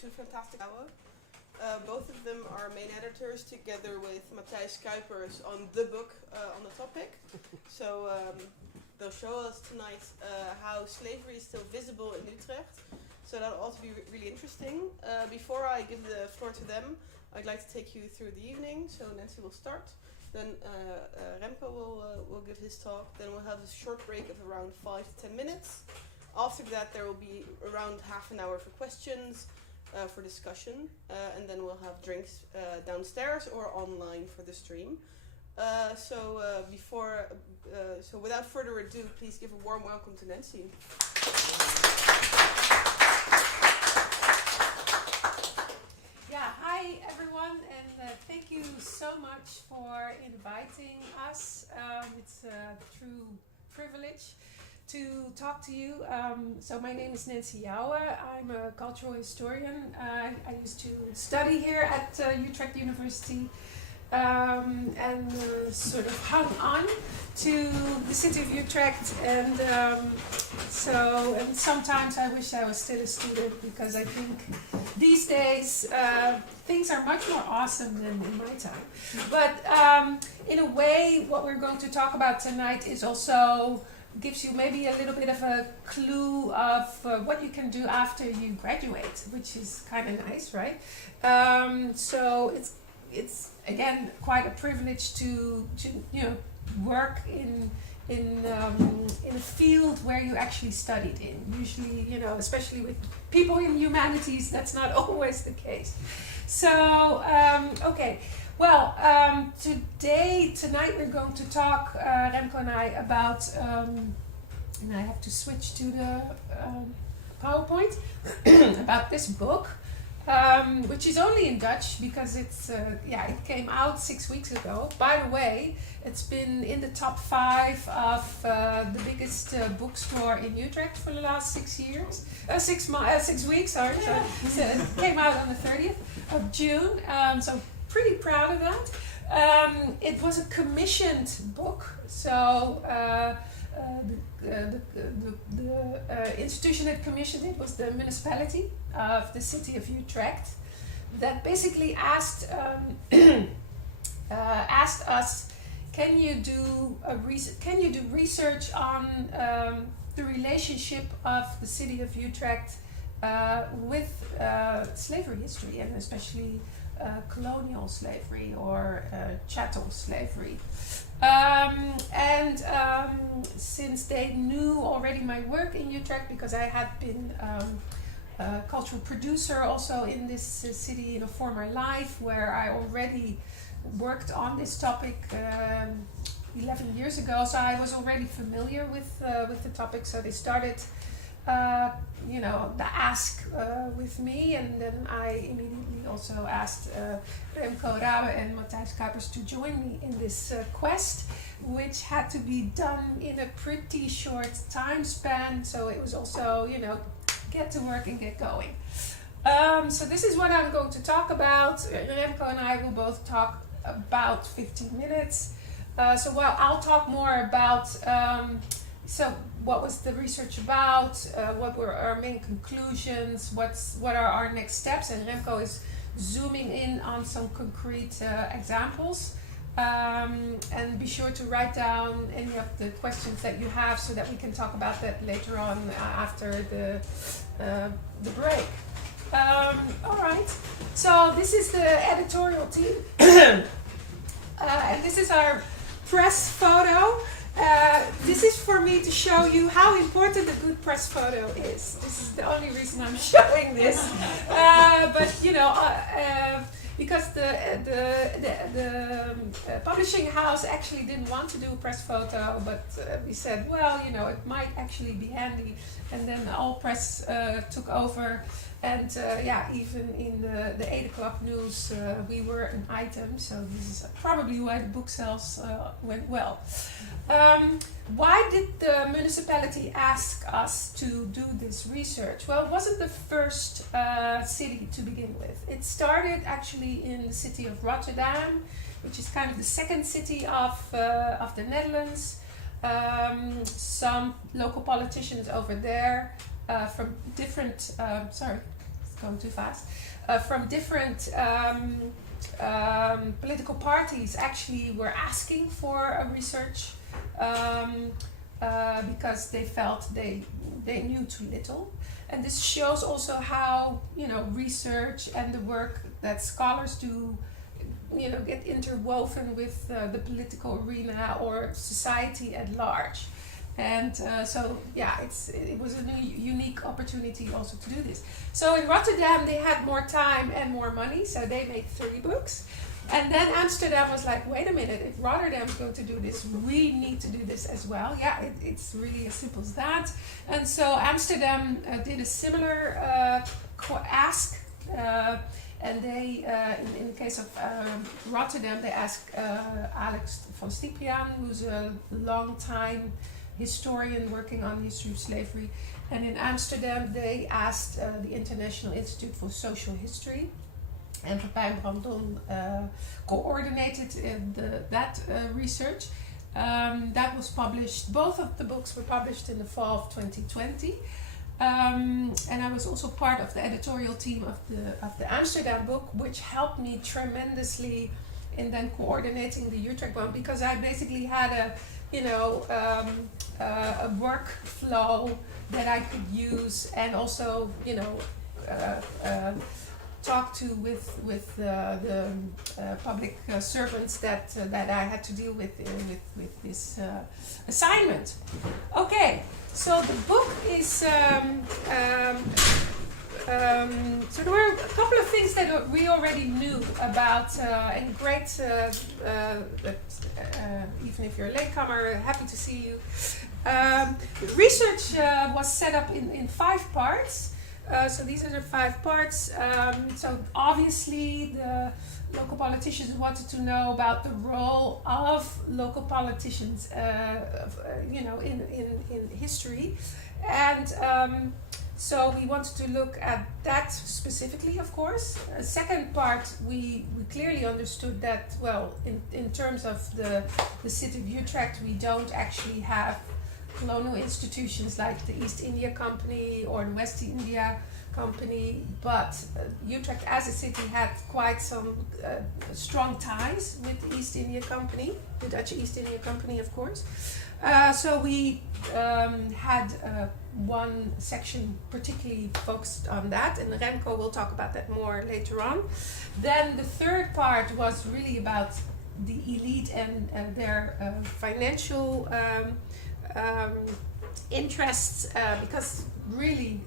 two fantastic hours. Both of them are main editors together with Matthijs Kuipers on the book on the topic. So they'll show us tonight how slavery is still visible in Utrecht. So that ought to be really interesting. Before I give the floor to them, I'd like to take you through the evening. So Nancy will start. Then Remco will give his talk. Then we'll have a short break of around 5 to 10 minutes. After that, there will be around half an hour for questions, for discussion, and then we'll have drinks downstairs or online for the stream. So without further ado, please give a warm welcome to Nancy. Yeah, hi everyone, and thank you so much for inviting us. It's a true privilege to talk to you. So my name is Nancy Jouwe. I'm a cultural historian. I used to study here at Utrecht University and sort of hung on to the city of Utrecht, and sometimes I wish I was still a student, because I think these days things are much more awesome than in my time. But in a way, what we're going to talk about tonight is also gives you maybe a little bit of a clue of what you can do after you graduate, which is kind of nice, right? So it's again quite a privilege to work in a field where you actually studied in. Usually, especially with people in humanities, that's not always the case. So okay. Well, tonight we're going to talk, Remco and I, about, and I have to switch to the PowerPoint, about this book, which is only in Dutch because it came out 6 weeks ago. By the way, it's been in the top 5 of the biggest bookstore in Utrecht for the last 6 years. 6 weeks, sorry. So it came out on the 30th of June. So pretty proud of that. It was a commissioned book, so the institution that commissioned it was the municipality of the city of Utrecht, that basically asked us, can you do research on the relationship of the city of Utrecht with slavery history, and especially colonial slavery or chattel slavery. Since they knew already my work in Utrecht, because I had been a cultural producer also in this city in a former life, where I already worked on this topic 11 years ago, so I was already familiar with the topic. So they started the ask with me, and then I immediately also asked Remco Raben and Matthijs Kuipers to join me in this quest, which had to be done in a pretty short time span. So it was also, get to work and get going. So this is what I'm going to talk about. Remco and I will both talk about 15 minutes. While I'll talk more about what was the research about, what were our main conclusions, what are our next steps, and Remco is zooming in on some concrete examples. And be sure to write down any of the questions that you have, so that we can talk about that later on after the break. All right, so this is the editorial team, and this is our press photo. This is for me to show you how important a good press photo is. This is the only reason I'm showing this. Because the publishing house actually didn't want to do a press photo, but we said, it might actually be handy. And then all press took over. And even in the 8 o'clock news, we were an item. So this is probably why the book sales went well. Why did the municipality ask us to do this research? Well, it wasn't the first city to begin with. It started actually in the city of Rotterdam, which is kind of the second city of the Netherlands. Some local politicians over there from different going too fast, from different political parties actually were asking for a research because they felt they knew too little. And this shows also how, research and the work that scholars do, get interwoven with the political arena or society at large. And it was a unique opportunity also to do this. So in Rotterdam, they had more time and more money, so they made 3 books. And then Amsterdam was like, wait a minute, if Rotterdam's going to do this, we need to do this as well. Yeah, it's really as simple as that. And so Amsterdam did a similar ask. And they, in the case of Rotterdam, they asked Alex van Stiprian, who's a long-time historian working on the history of slavery. And in Amsterdam, they asked the International Institute for Social History. And Pepijn Brandon coordinated that research. That was published, both of the books were published in the fall of 2020. And I was also part of the editorial team of the Amsterdam book, which helped me tremendously in then coordinating the Utrecht one, because I basically had a workflow that I could use, and also talk to with the public servants that I had to deal with this assignment. Okay, so the book is so there were a couple of things that we already knew about, and great even if you're a latecomer, happy to see you. Research was set up in 5 parts. So these are the 5 parts. So obviously the local politicians wanted to know about the role of local politicians, in history, and so we wanted to look at that specifically, of course. Second part, we clearly understood that, well, in terms of the city of Utrecht, we don't actually have colonial institutions like the East India Company or the West India Company, but Utrecht as a city had quite some strong ties with the East India Company, the Dutch East India Company, of course. So we had one section particularly focused on that, and Remco will talk about that more later on. Then the third part was really about the elite and their financial interests, because really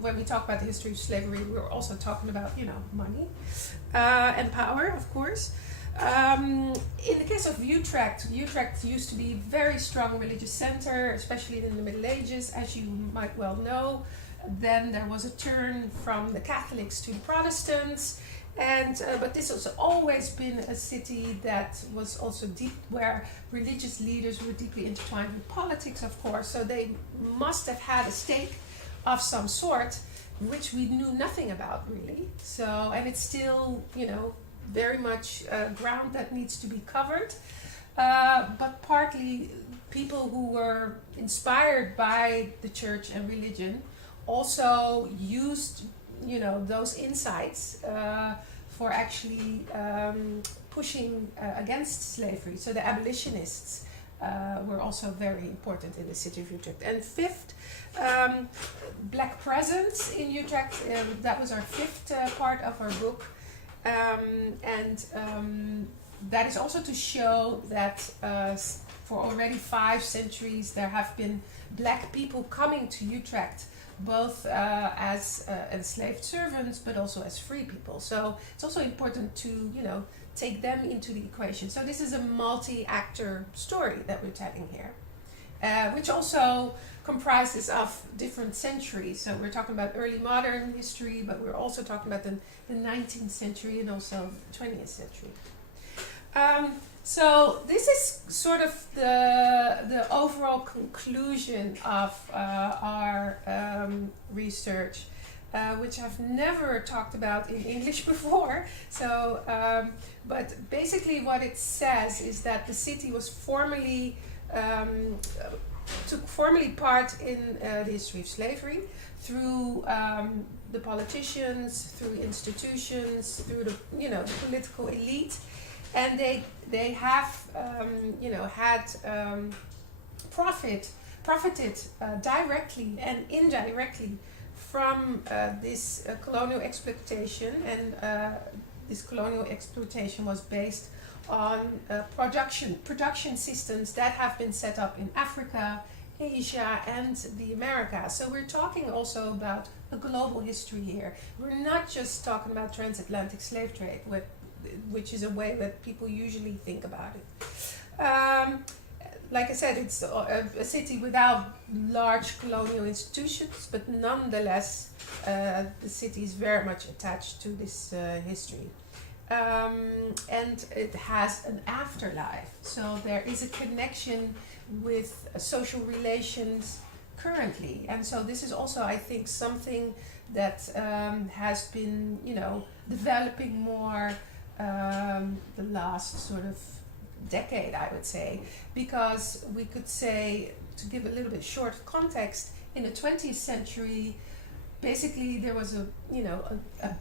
when we talk about the history of slavery, we're also talking about money and power, of course. In the case of Utrecht used to be a very strong religious center, especially in the Middle Ages, as you might well know. Then there was a turn from the Catholics to the Protestants, and but this has always been a city that was also deep, where religious leaders were deeply intertwined with politics, of course. So they must have had a stake of some sort, which we knew nothing about really. So, and it's still, very much ground that needs to be covered. But partly people who were inspired by the church and religion also used, those insights for actually pushing against slavery. So the abolitionists were also very important in the city of Utrecht. And fifth, black presence in Utrecht. That was our 5th part of our book. That is also to show that for already 5 centuries there have been black people coming to Utrecht, both as enslaved servants but also as free people. So it's also important to take them into the equation. So this is a multi-actor story that we're telling here, which also comprises of different centuries. So we're talking about early modern history, but we're also talking about the 19th century and also the 20th century. So this is sort of the overall conclusion of our research, which I've never talked about in English before. So, but basically what it says is that the city was formerly took formally part in the history of slavery through the politicians, through institutions, through the the political elite, and they have had profited directly and indirectly from this colonial exploitation, and this colonial exploitation was based on production systems that have been set up in Africa, Asia, and the Americas. So we're talking also about a global history here. We're not just talking about transatlantic slave trade, which is a way that people usually think about it. Like I said, it's a city without large colonial institutions, but nonetheless, the city is very much attached to this history. And it has an afterlife, so there is a connection with social relations currently, and so this is also, I think, something that has been developing more the last sort of decade, I would say, because we could say, to give a little bit short context, in the 20th century, basically there was a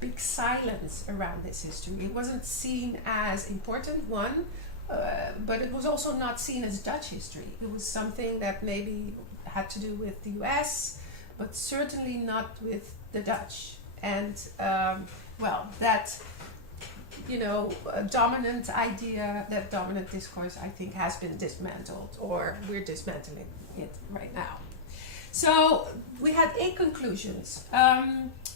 big silence around this history. It wasn't seen as important, but it was also not seen as Dutch history. It was something that maybe had to do with the US, but certainly not with the Dutch. And that dominant idea, that dominant discourse, I think, has been dismantled, or we're dismantling it right now. So we had 8 conclusions.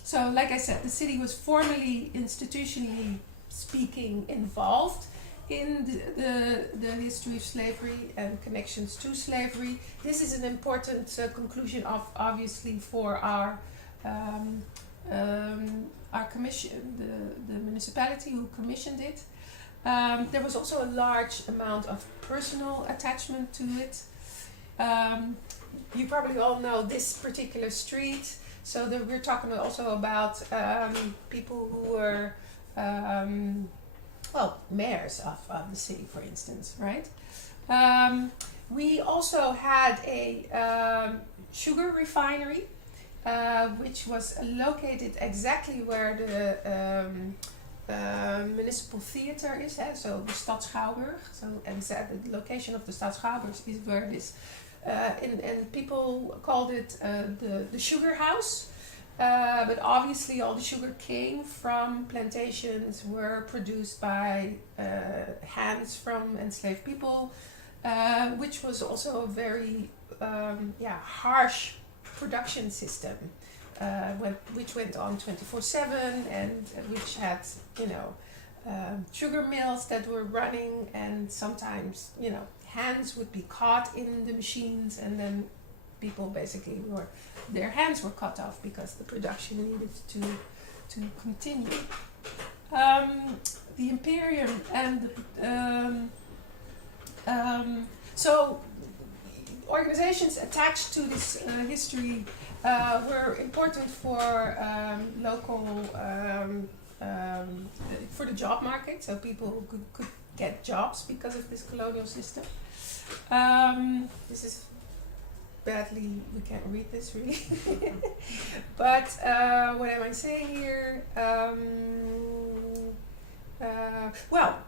So like I said, the city was formally, institutionally speaking, involved in the history of slavery and connections to slavery. This is an important conclusion obviously for our commission, the municipality who commissioned it. There was also a large amount of personal attachment to it. You probably all know this particular street, so we're talking also about people who were mayors of the city, for instance, right? We also had a sugar refinery, which was located exactly where the municipal theater is, so the Stad Schouwburg. So the location of the Stad Schouwburg is where this, and people called it the sugar house. But obviously all the sugar cane from plantations were produced by hands from enslaved people, which was also a very harsh production system, which went on 24/7, and which had sugar mills that were running, and sometimes hands would be caught in the machines, and then people basically their hands were cut off because the production needed to continue. The Imperium and so organizations attached to this history were important for local for the job market, so people could get jobs because of this colonial system. This is badly, we can't read this really. But what am I saying here?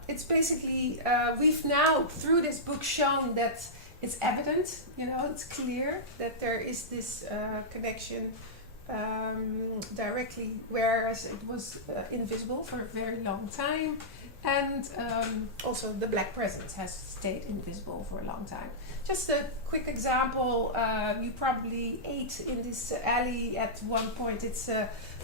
It's basically, we've now through this book shown that it's evident, it's clear that there is this connection directly, whereas it was invisible for a very long time. And also the black presence has stayed invisible for a long time. Just a quick example, you probably ate in this alley at one point. It's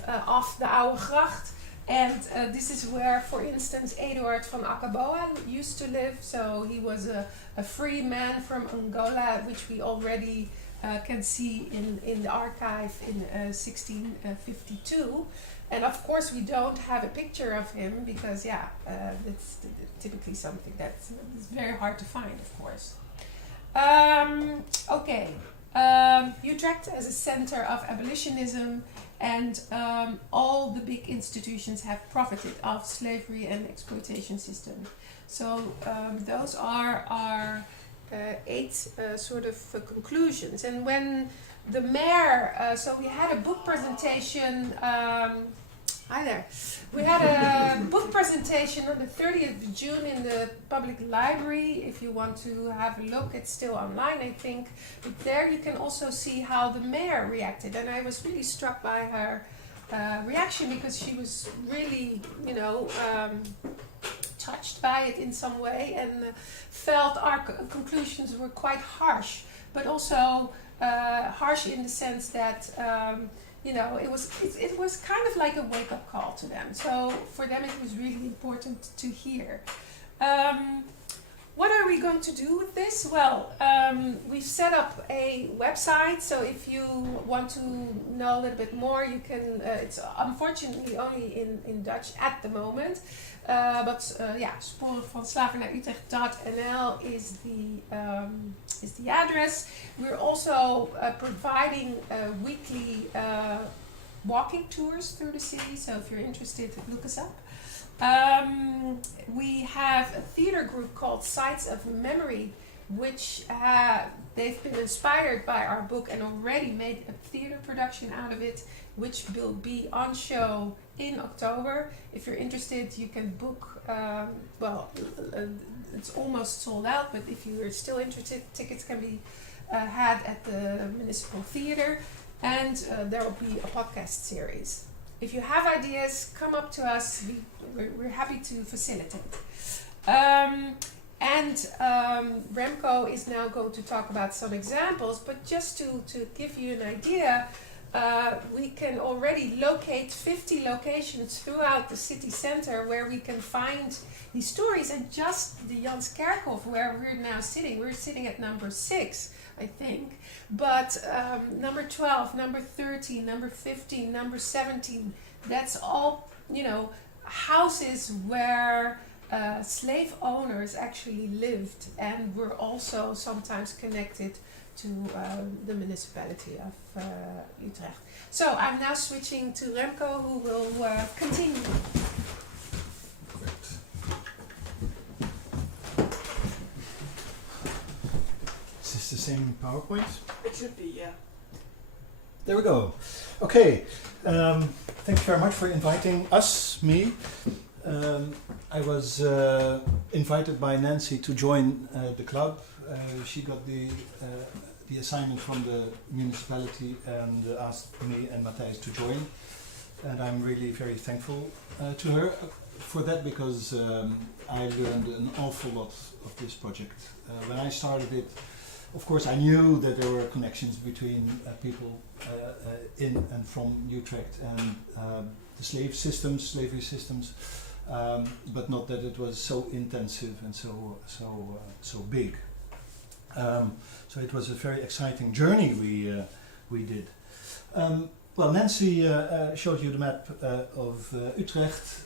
off the Oude Gracht. And this is where, for instance, Eduard van Akkaboa used to live. So he was a free man from Angola, which we already can see in the archive in 1652. And of course we don't have a picture of him because, that's typically something that's very hard to find, of course. Utrecht as a center of abolitionism, and all the big institutions have profited of slavery and exploitation system. So those are our 8 sort of conclusions. And when the mayor, so we had a book presentation. Hi there. We had a book presentation on the 30th of June in the public library. If you want to have a look, it's still online, I think. But there you can also see how the mayor reacted. And I was really struck by her reaction, because she was really, touched by it in some way, and felt our conclusions were quite harsh, but also harsh in the sense that it was kind of like a wake-up call to them. So for them it was really important to hear. What are we going to do with this? Well, we've set up a website, so if you want to know a little bit more, you can. It's unfortunately only in Dutch at the moment, but Sporen van Slavernij Utrecht.nl is the address. We're also providing weekly walking tours through the city, so if you're interested, look us up. We have a theater group called Sites of Memory, which they've been inspired by our book and already made a theater production out of it, which will be on show in October. If you're interested, you can book. It's almost sold out, but if you are still interested, tickets can be had at the municipal theater, and there will be a podcast series. If you have ideas, come up to us. We're happy to facilitate. Remco is now going to talk about some examples, but just to give you an idea, we can already locate 50 locations throughout the city center where we can find these stories. And just the Janskerkhof, where we're now sitting, we're sitting at number 6, I think. But number 12, number 13, number 15, number 17, that's all, houses where slave owners actually lived and were also sometimes connected to the municipality of Utrecht. So I'm now switching to Remco, who will continue. Is this the same PowerPoint? It should be, yeah. There we go. Okay. Thank you very much for inviting me. I was invited by Nancy to join the club. She got the assignment from the municipality and asked me and Matthijs to join. And I'm really very thankful to her for that, because I learned an awful lot of this project. When I started it, of course, I knew that there were connections between people in and from Utrecht and the slavery systems, but not that it was so intensive and so big. So it was a very exciting journey we did. Well, Nancy showed you the map of Utrecht.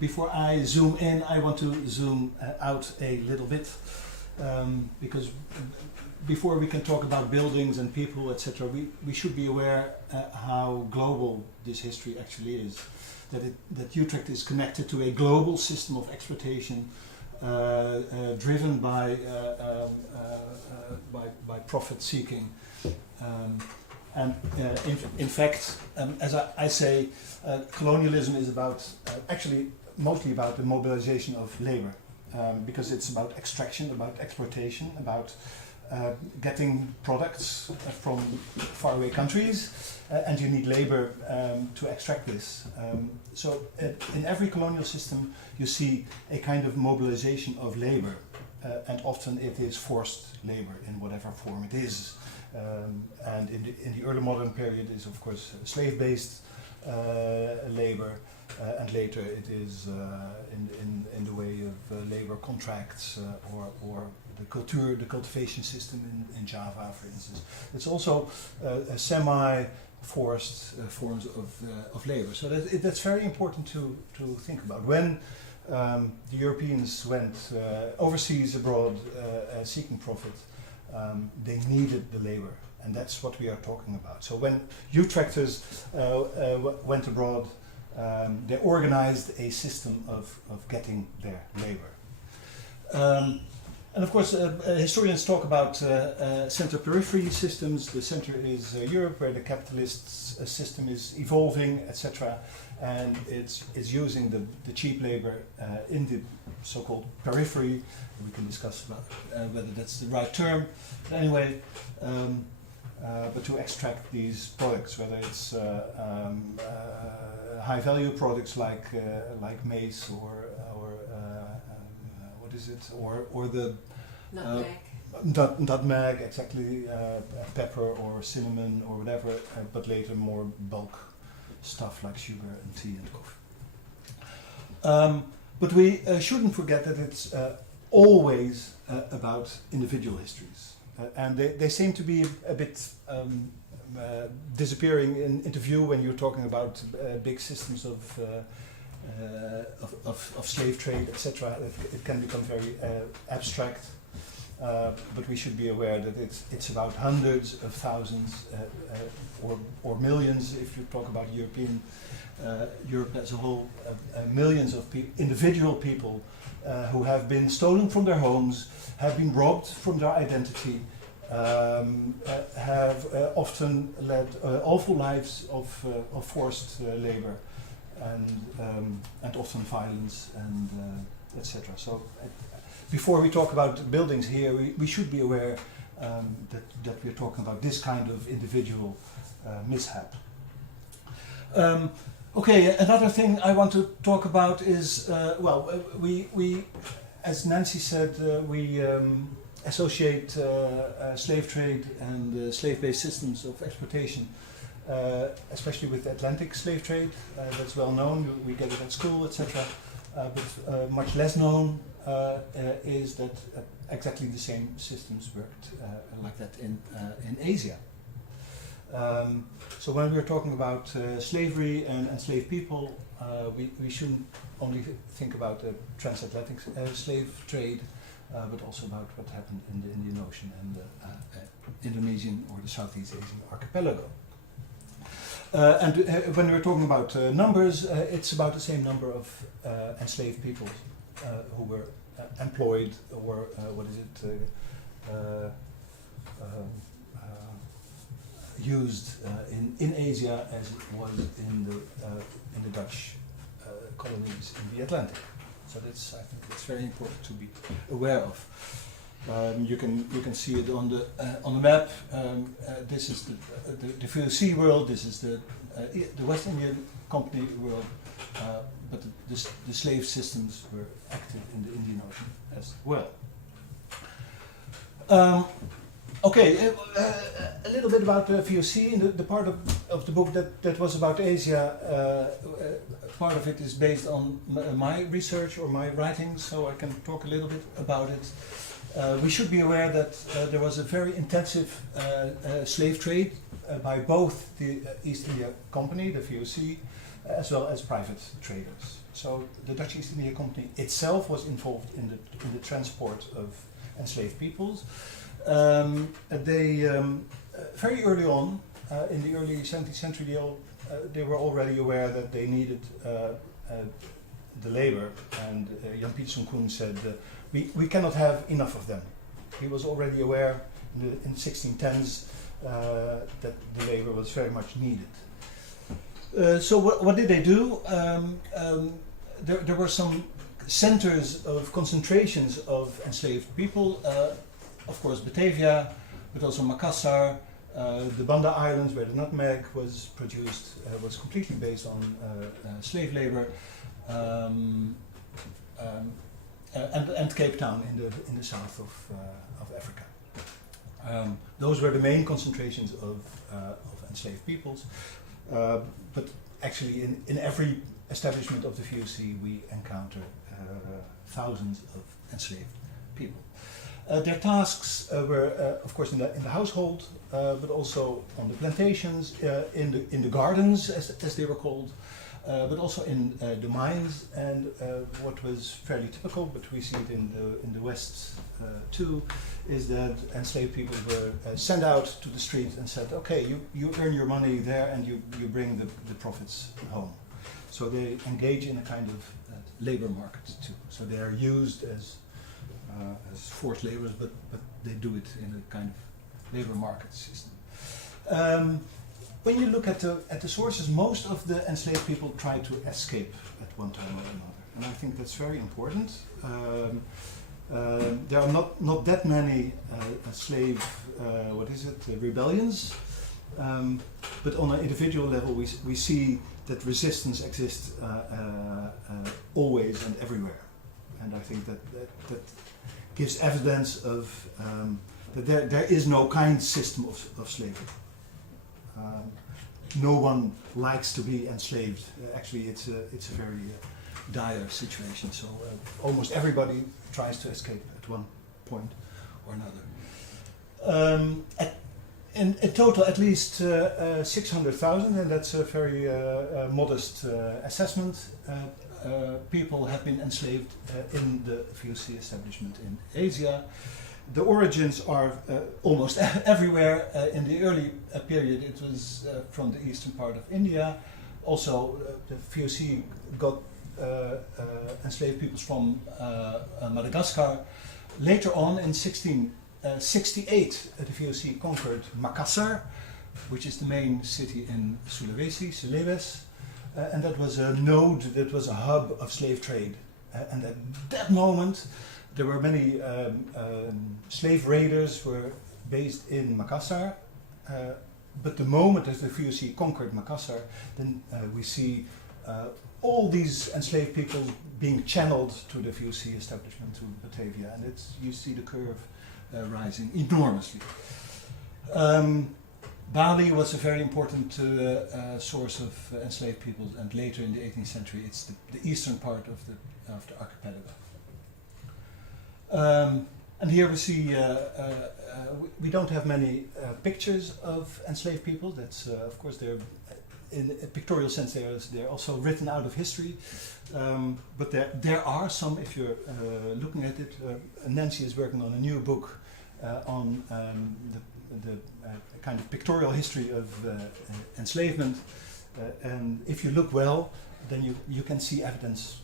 Before I zoom in, I want to zoom out a little bit. Because before we can talk about buildings and people, etc., we should be aware how global this history actually is. That Utrecht is connected to a global system of exploitation driven by profit seeking. In fact, as I say, colonialism is about actually mostly about the mobilization of labor. Because it's about extraction, about exploitation, about getting products from faraway countries, and you need labor to extract this. So in every colonial system you see a kind of mobilization of labor, and often it is forced labor in whatever form it is. And in the early modern period is of course slave-based labor. And later it is in the way of labor contracts or the cultivation system in Java, for instance. It's also a semi-forced forms of labor. So that's very important to think about. When the Europeans went overseas, abroad, seeking profit, they needed the labor. And that's what we are talking about. So when Utrechters went abroad, they organized a system of getting their labor. And of course, historians talk about center-periphery systems. The center is Europe, where the capitalist system is evolving, etc. And it's using the cheap labor in the so-called periphery. We can discuss about whether that's the right term. But anyway, but to extract these products, whether it's high-value products like maize or what is it, or the nutmeg, exactly, pepper or cinnamon or whatever, but later more bulk stuff like sugar and tea and coffee. But we shouldn't forget that it's always about individual histories. And they seem to be a bit disappearing into view when you're talking about big systems of slave trade, etc. It can become very abstract. But we should be aware that it's about hundreds of thousands or millions, if you talk about Europe as a whole, millions of individual people who have been stolen from their homes, have been robbed from their identity, have often led awful lives of forced labor and often violence and etc. So before we talk about buildings here, we should be aware that we're talking about this kind of individual mishap. Okay, another thing I want to talk about is, we as Nancy said, we associate slave trade and slave-based systems of exploitation, especially with the Atlantic slave trade. That's well known, we get it at school, etc. But much less known is that exactly the same systems worked like that in Asia. So when we're talking about slavery and enslaved people, we shouldn't only think about the transatlantic slave trade, but also about what happened in the Indian Ocean and the Indonesian or the Southeast Asian archipelago. And when we're talking about numbers, it's about the same number of enslaved people who were employed, or used in Asia as it was in the Dutch colonies in the Atlantic. So I think it's very important to be aware of. You can see it on the map. This is the VOC world. This is the West Indian Company world. But the slave systems were active in the Indian Ocean as well. Okay, a little bit about the VOC. In the part of the book that was about Asia, part of it is based on my research or my writings, so I can talk a little bit about it. We should be aware that there was a very intensive slave trade by both the East India Company, the VOC, as well as private traders. So the Dutch East India Company itself was involved in the transport of enslaved peoples. They very early on, in the early 17th century, they were already aware that they needed the labor, and Jan Pieterszoon Koen said, we cannot have enough of them. He was already aware in the 1610s that the labor was very much needed. So what did they do? There were some centers of concentrations of enslaved people, of course Batavia, but also Makassar, the Banda Islands, where the nutmeg was produced, was completely based on slave labor, and Cape Town in the south of Africa. Those were the main concentrations of enslaved peoples. But actually, in every establishment of the VOC, we encounter thousands of enslaved people. Their tasks were, of course, in the household, but also on the plantations, in the gardens, as they were called, but also in the mines. And what was fairly typical, but we see it in the West too, is that enslaved people were sent out to the street and said, okay, you earn your money there and you bring the profits home. So they engage in a kind of labor market too. So they are used as as forced laborers, but they do it in a kind of labor market system. When you look at the sources, most of the enslaved people try to escape at one time or another, and I think that's very important. There are not that many slave rebellions, but on an individual level we see that resistance exists always and everywhere, and I think that gives evidence of that there is no kind system of slavery. No one likes to be enslaved. Actually, it's a very dire situation. So almost everybody tries to escape at one point or another. In total, at least 600,000, and that's a very modest assessment. People have been enslaved in the VOC establishment in Asia. The origins are almost everywhere. In the early period, it was from the eastern part of India. Also, the VOC got enslaved peoples from Madagascar. Later on, in 1668, the VOC conquered Makassar, which is the main city in Sulawesi, Celebes, and that was a node, that was a hub of slave trade. And at that moment, there were many slave raiders were based in Makassar, but the moment that the VOC conquered Makassar, then we see all these enslaved people being channeled to the VOC establishment, to Batavia, and you see the curve rising enormously. Bali was a very important source of enslaved people, and later in the 18th century, it's the eastern part of the archipelago. And here we see, we don't have many pictures of enslaved people. That's, of course, they're in a pictorial sense, they're also written out of history. But there are some, if you're looking at it. Nancy is working on a new book on the kind of pictorial history of enslavement. And if you look well, then you can see evidence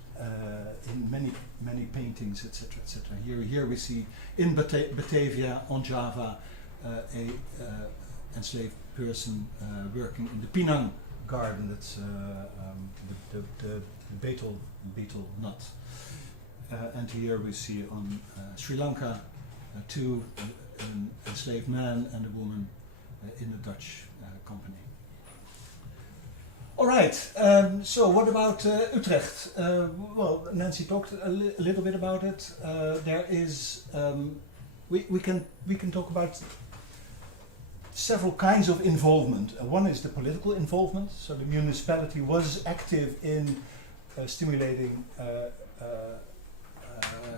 in many paintings, etc., etc. Here we see in Batavia on Java a enslaved person working in the pinang garden. That's the betel nut. And here we see on Sri Lanka two, an enslaved man and a woman in a Dutch company. All right. So what about Utrecht? Well, Nancy talked a little bit about it. There is we can talk about several kinds of involvement. One is the political involvement. So the municipality was active in stimulating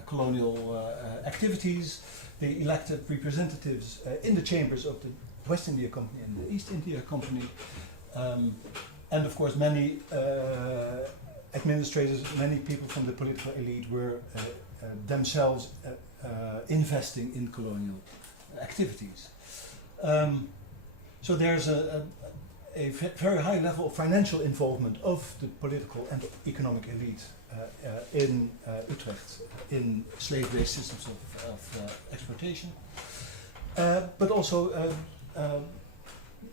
colonial activities. They elected representatives in the chambers of the West India Company and the East India Company. And of course, many administrators, many people from the political elite were themselves investing in colonial activities. So there's a very high level of financial involvement of the political and economic elite in Utrecht, in slave-based systems of exploitation. But also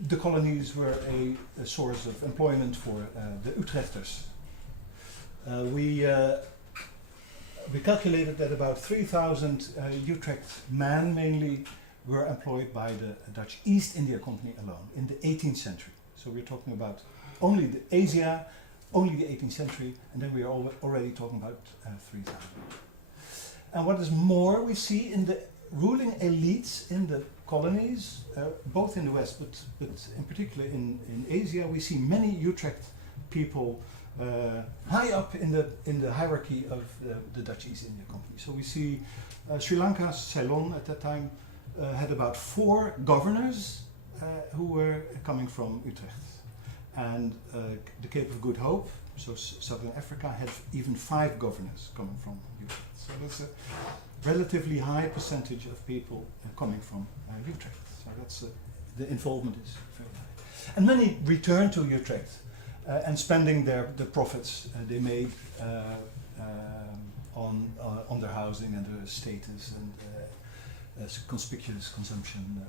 the colonies were a source of employment for the Utrechters. We calculated that about 3,000 Utrecht men mainly were employed by the Dutch East India Company alone in the 18th century. So we're talking about only Asia, only the 18th century, and then we are already talking about 3,000. And what is more, we see in the ruling elites in the colonies, both in the West, but in particular in Asia, we see many Utrecht people high up in the hierarchy of the Dutch East India Company. So we see Sri Lanka, Ceylon at that time, had about 4 governors who were coming from Utrecht. And the Cape of Good Hope, so Southern Africa, had even 5 governors coming from Utrecht. So that's a relatively high percentage of people coming from Utrecht. So that's the involvement is very high. And many returned to Utrecht and spending the profits they made on their housing and their status and conspicuous consumption,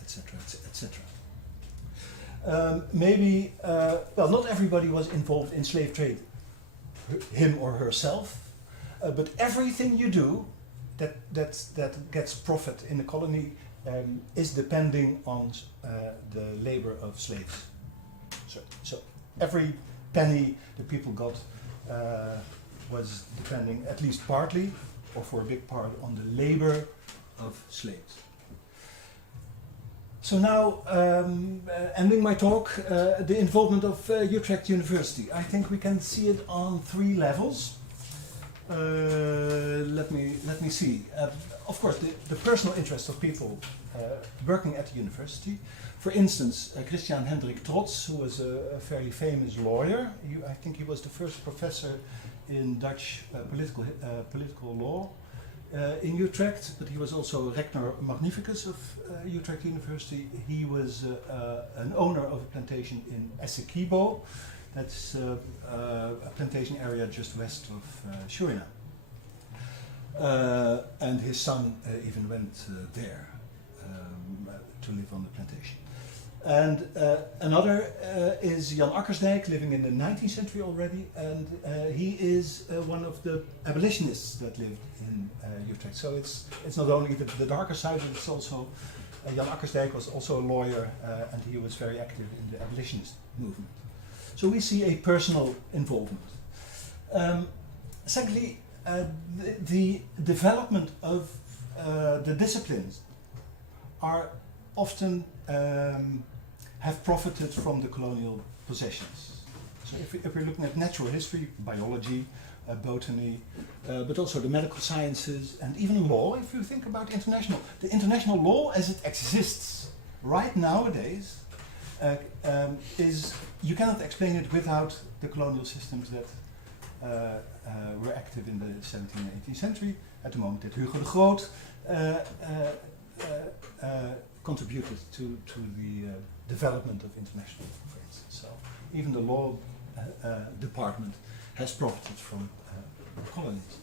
etc., etc. Maybe, well, not everybody was involved in slave trade, him or herself, but everything you do that gets profit in the colony is depending on the labor of slaves. So every penny the people got was depending at least partly, or for a big part, on the labor of slaves. So now, ending my talk, the involvement of Utrecht University. I think we can see it on 3 levels. Let me see. Of course, the personal interest of people working at the university. For instance, Christian Hendrik Trots, who was a fairly famous lawyer. I think he was the first professor in Dutch political law in Utrecht, but he was also Rector Magnificus of Utrecht University. He was an owner of a plantation in Essequibo. That's a plantation area just west of Suriname. And his son even went there to live on the plantation. And another is Jan Akkersdijk, living in the 19th century already, and he is one of the abolitionists that lived in Utrecht. So it's not only the darker side, but it's also Jan Akkersdijk was also a lawyer, and he was very active in the abolitionist movement. So we see a personal involvement. Secondly, the development of the disciplines are often have profited from the colonial possessions. So if we're looking at natural history, biology, botany, but also the medical sciences and even law, if you think about the international law as it exists right nowadays, you cannot explain it without the colonial systems that were active in the 17th and 18th century. At the moment that Hugo de Groot contributed to the development of international law, for instance. So even the law department has profited from the colonies.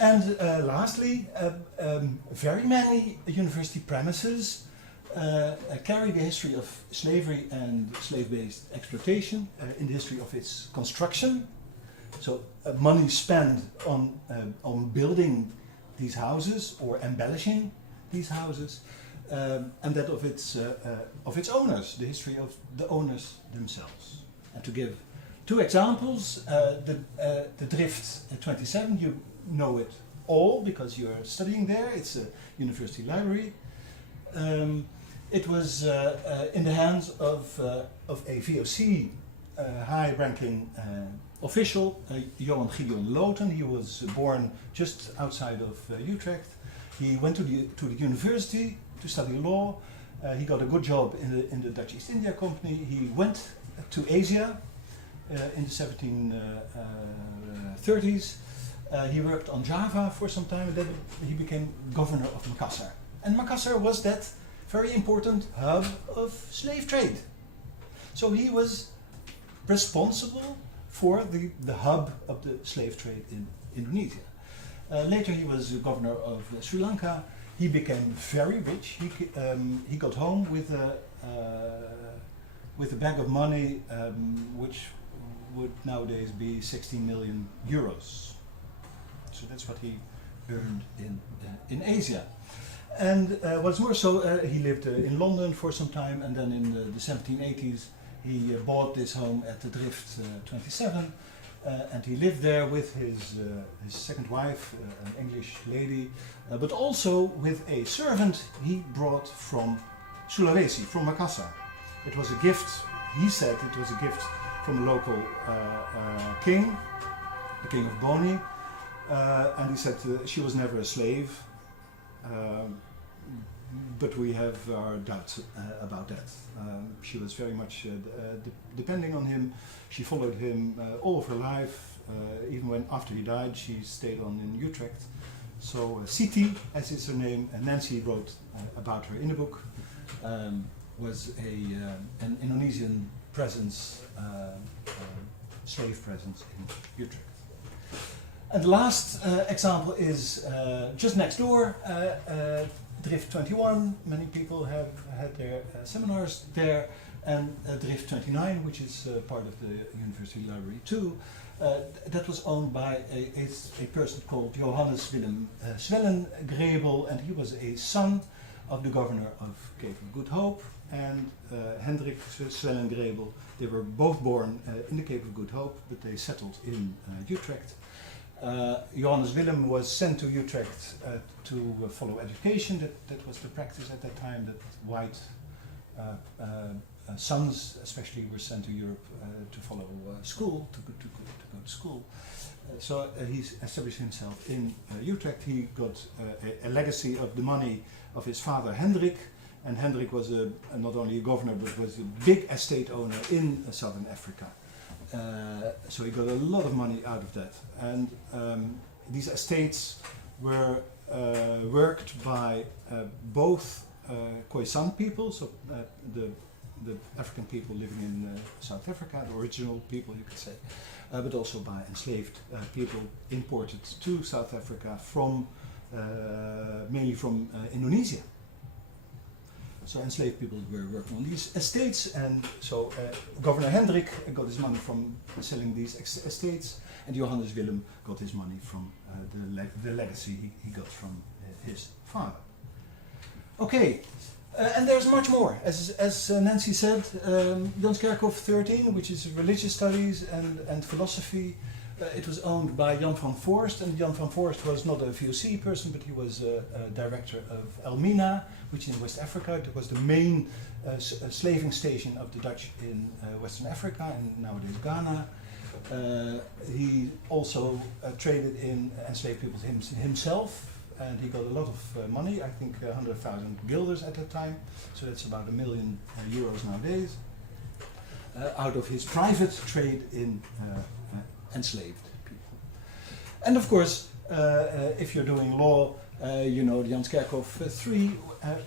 And lastly, very many university premises carry the history of slavery and slave-based exploitation in the history of its construction. So money spent on building these houses or embellishing these houses, and that of its owners, the history of the owners themselves. And to give 2 examples, the Drift 27, you know it all because you're studying there. It's a university library. It was in the hands of a VOC high-ranking official, Johann Lauten. He was born just outside of Utrecht. He went to the university to study law. He got a good job in the Dutch East India Company. He went to Asia in the 1730s. He worked on Java for some time, and then he became governor of Makassar. And Makassar was that very important hub of slave trade. So he was responsible for the hub of the slave trade in Indonesia. Later he was governor of Sri Lanka. He became very rich. He got home with a bag of money which would nowadays be 16 million euros. So that's what he earned in Asia. And what's more, so he lived in London for some time, and then in the 1780s he bought this home at the Drift 27, and he lived there with his second wife, an English lady, but also with a servant he brought from Sulawesi, from Makassar. It was a gift, he said it was a gift from a local king, the king of Boni, and he said she was never a slave, but we have our doubts about that. She was very much depending on him. She followed him all of her life. Even when after he died, she stayed on in Utrecht. So Siti, as is her name, Nancy wrote about her in a book, was an Indonesian presence, slave presence in Utrecht. And the last example is just next door, Drift 21. Many people have had their seminars there, and Drift 29, which is part of the University Library too. That was owned by a person called Johannes Willem Zwellengrebel, and he was a son of the governor of Cape of Good Hope and Hendrik Zwellengrebel. They were both born in the Cape of Good Hope, but they settled in Utrecht. Johannes Willem was sent to Utrecht to follow education. That was the practice at that time, that white sons especially were sent to Europe to follow school, to go to school. So he established himself in Utrecht. He got a legacy of the money of his father Hendrik, and Hendrik was not only a governor but was a big estate owner in southern Africa. So he got a lot of money out of that, and these estates were worked by both Khoisan people, so the African people living in South Africa, the original people you could say, but also by enslaved people imported to South Africa from mainly from Indonesia. So enslaved people were working on these estates, and so Governor Hendrik got his money from selling these estates, and Johannes Willem got his money from the legacy he got from his father. Okay, and there's much more. As Nancy said, Janskerkhof 13, which is religious studies and philosophy, it was owned by Jan van Voorst, and Jan van Voorst was not a VOC person, but he was a director of Elmina, which is in West Africa. It was the main slaving station of the Dutch in Western Africa and nowadays Ghana. He also traded in enslaved people himself, and he got a lot of money, I think 100,000 guilders at that time, so that's about €1 million nowadays, out of his private trade in enslaved people. And of course, if you're doing law, you know the Janskerkhof 3,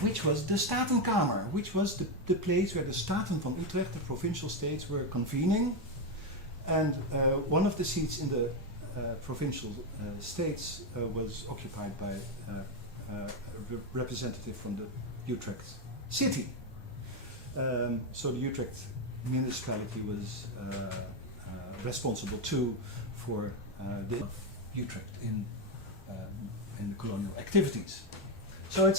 which was the Statenkamer, which was the place where the Staten van Utrecht, the provincial states, were convening. And one of the seats in the provincial states was occupied by a representative from the Utrecht city. So the Utrecht municipality was responsible too for the Utrecht in the colonial activities. So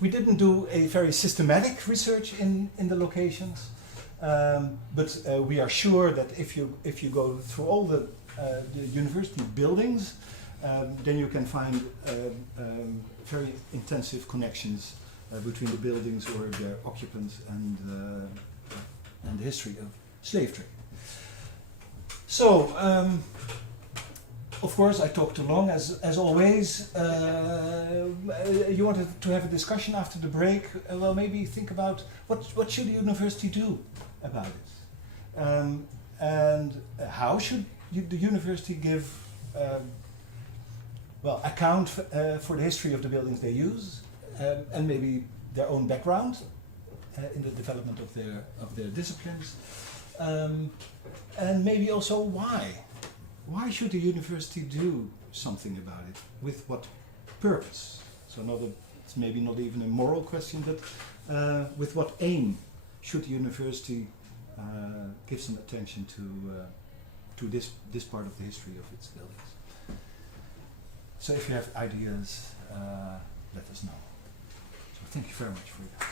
we didn't do a very systematic research in the locations, but we are sure that if you go through all the university buildings, then you can find very intensive connections between the buildings or their occupants and the history of slave trade. So, of course, I talked too long, as always. You wanted to have a discussion after the break. Well, maybe think about what should the university do about it, and how should the university give account for the history of the buildings they use, and maybe their own background in the development of their disciplines. And maybe also why? Why should the university do something about it? With what purpose? So it's maybe not even a moral question, but with what aim should the university give some attention to this part of the history of its buildings? So if you have ideas, let us know. So thank you very much for that.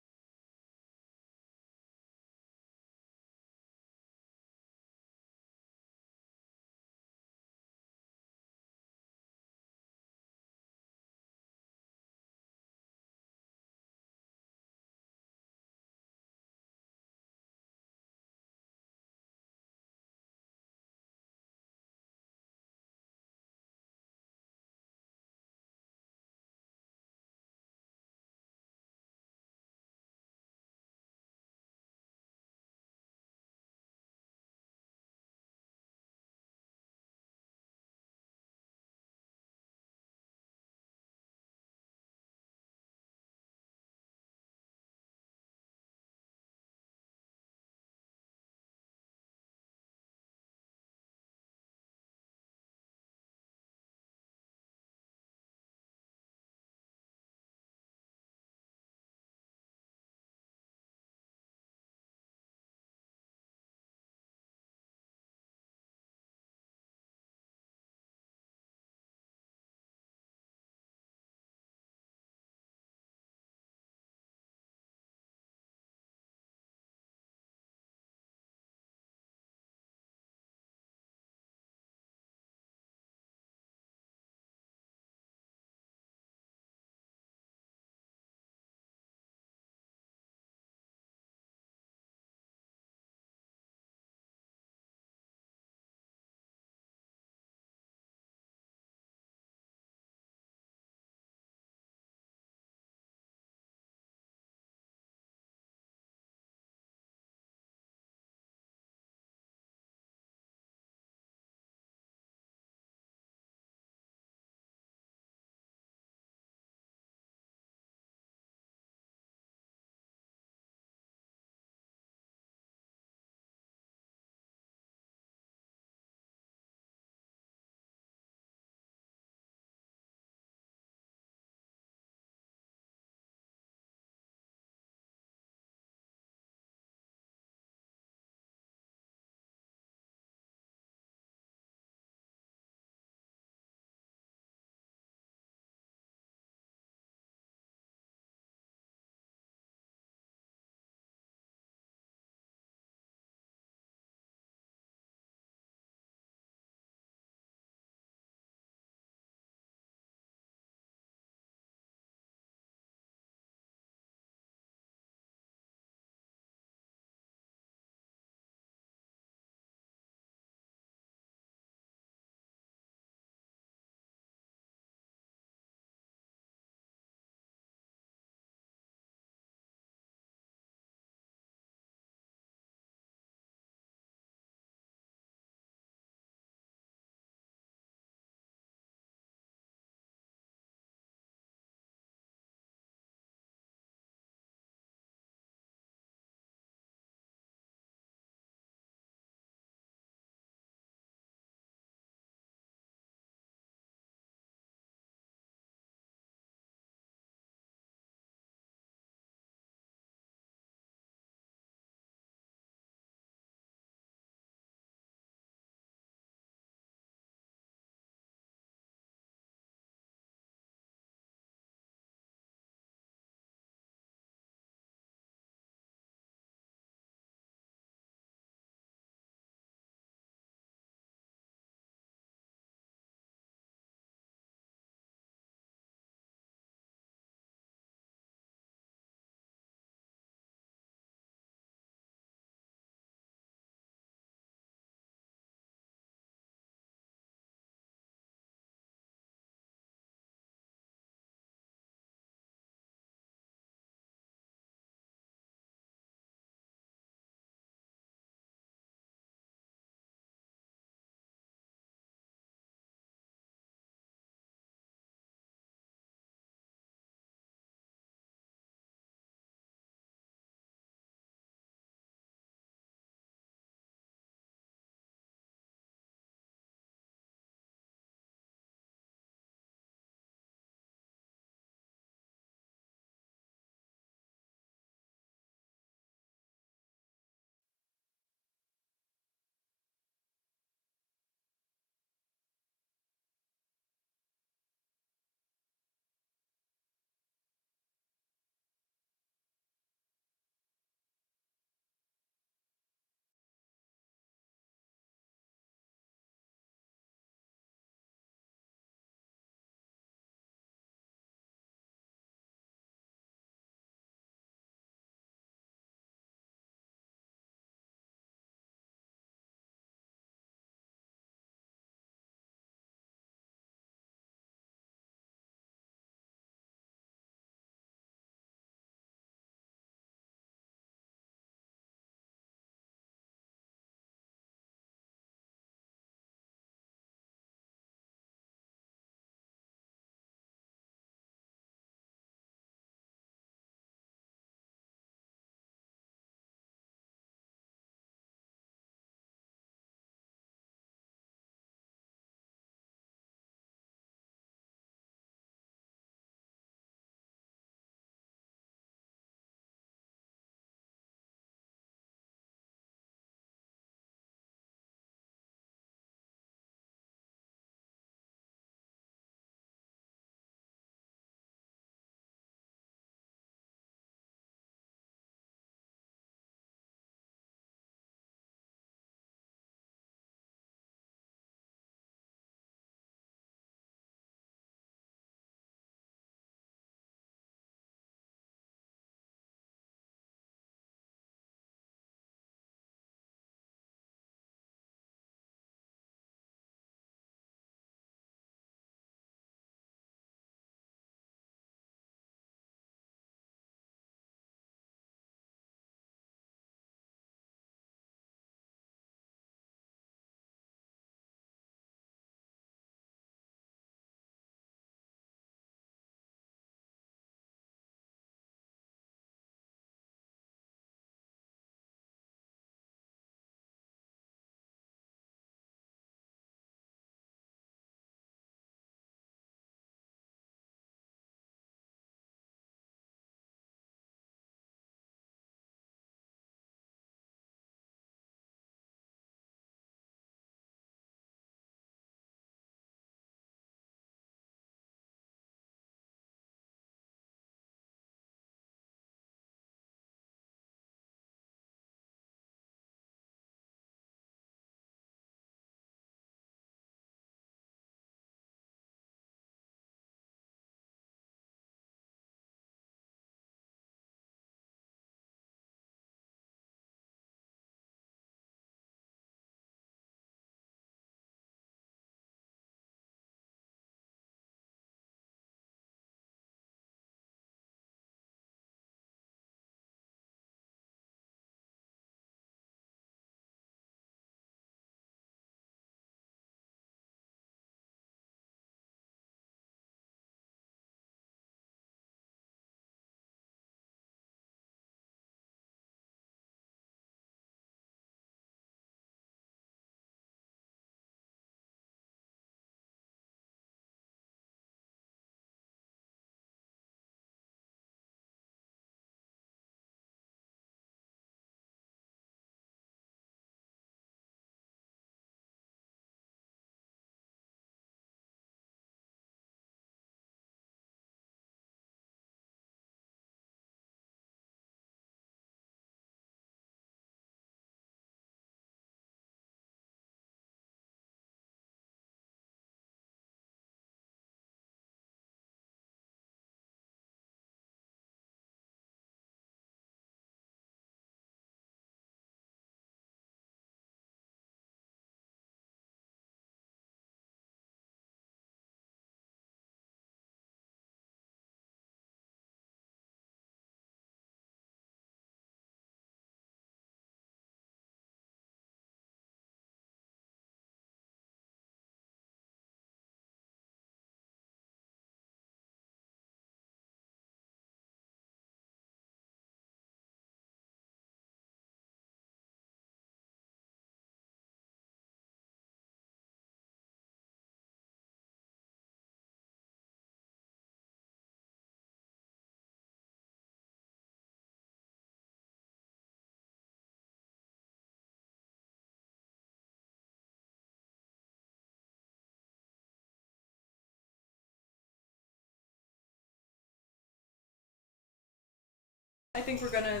I think we're gonna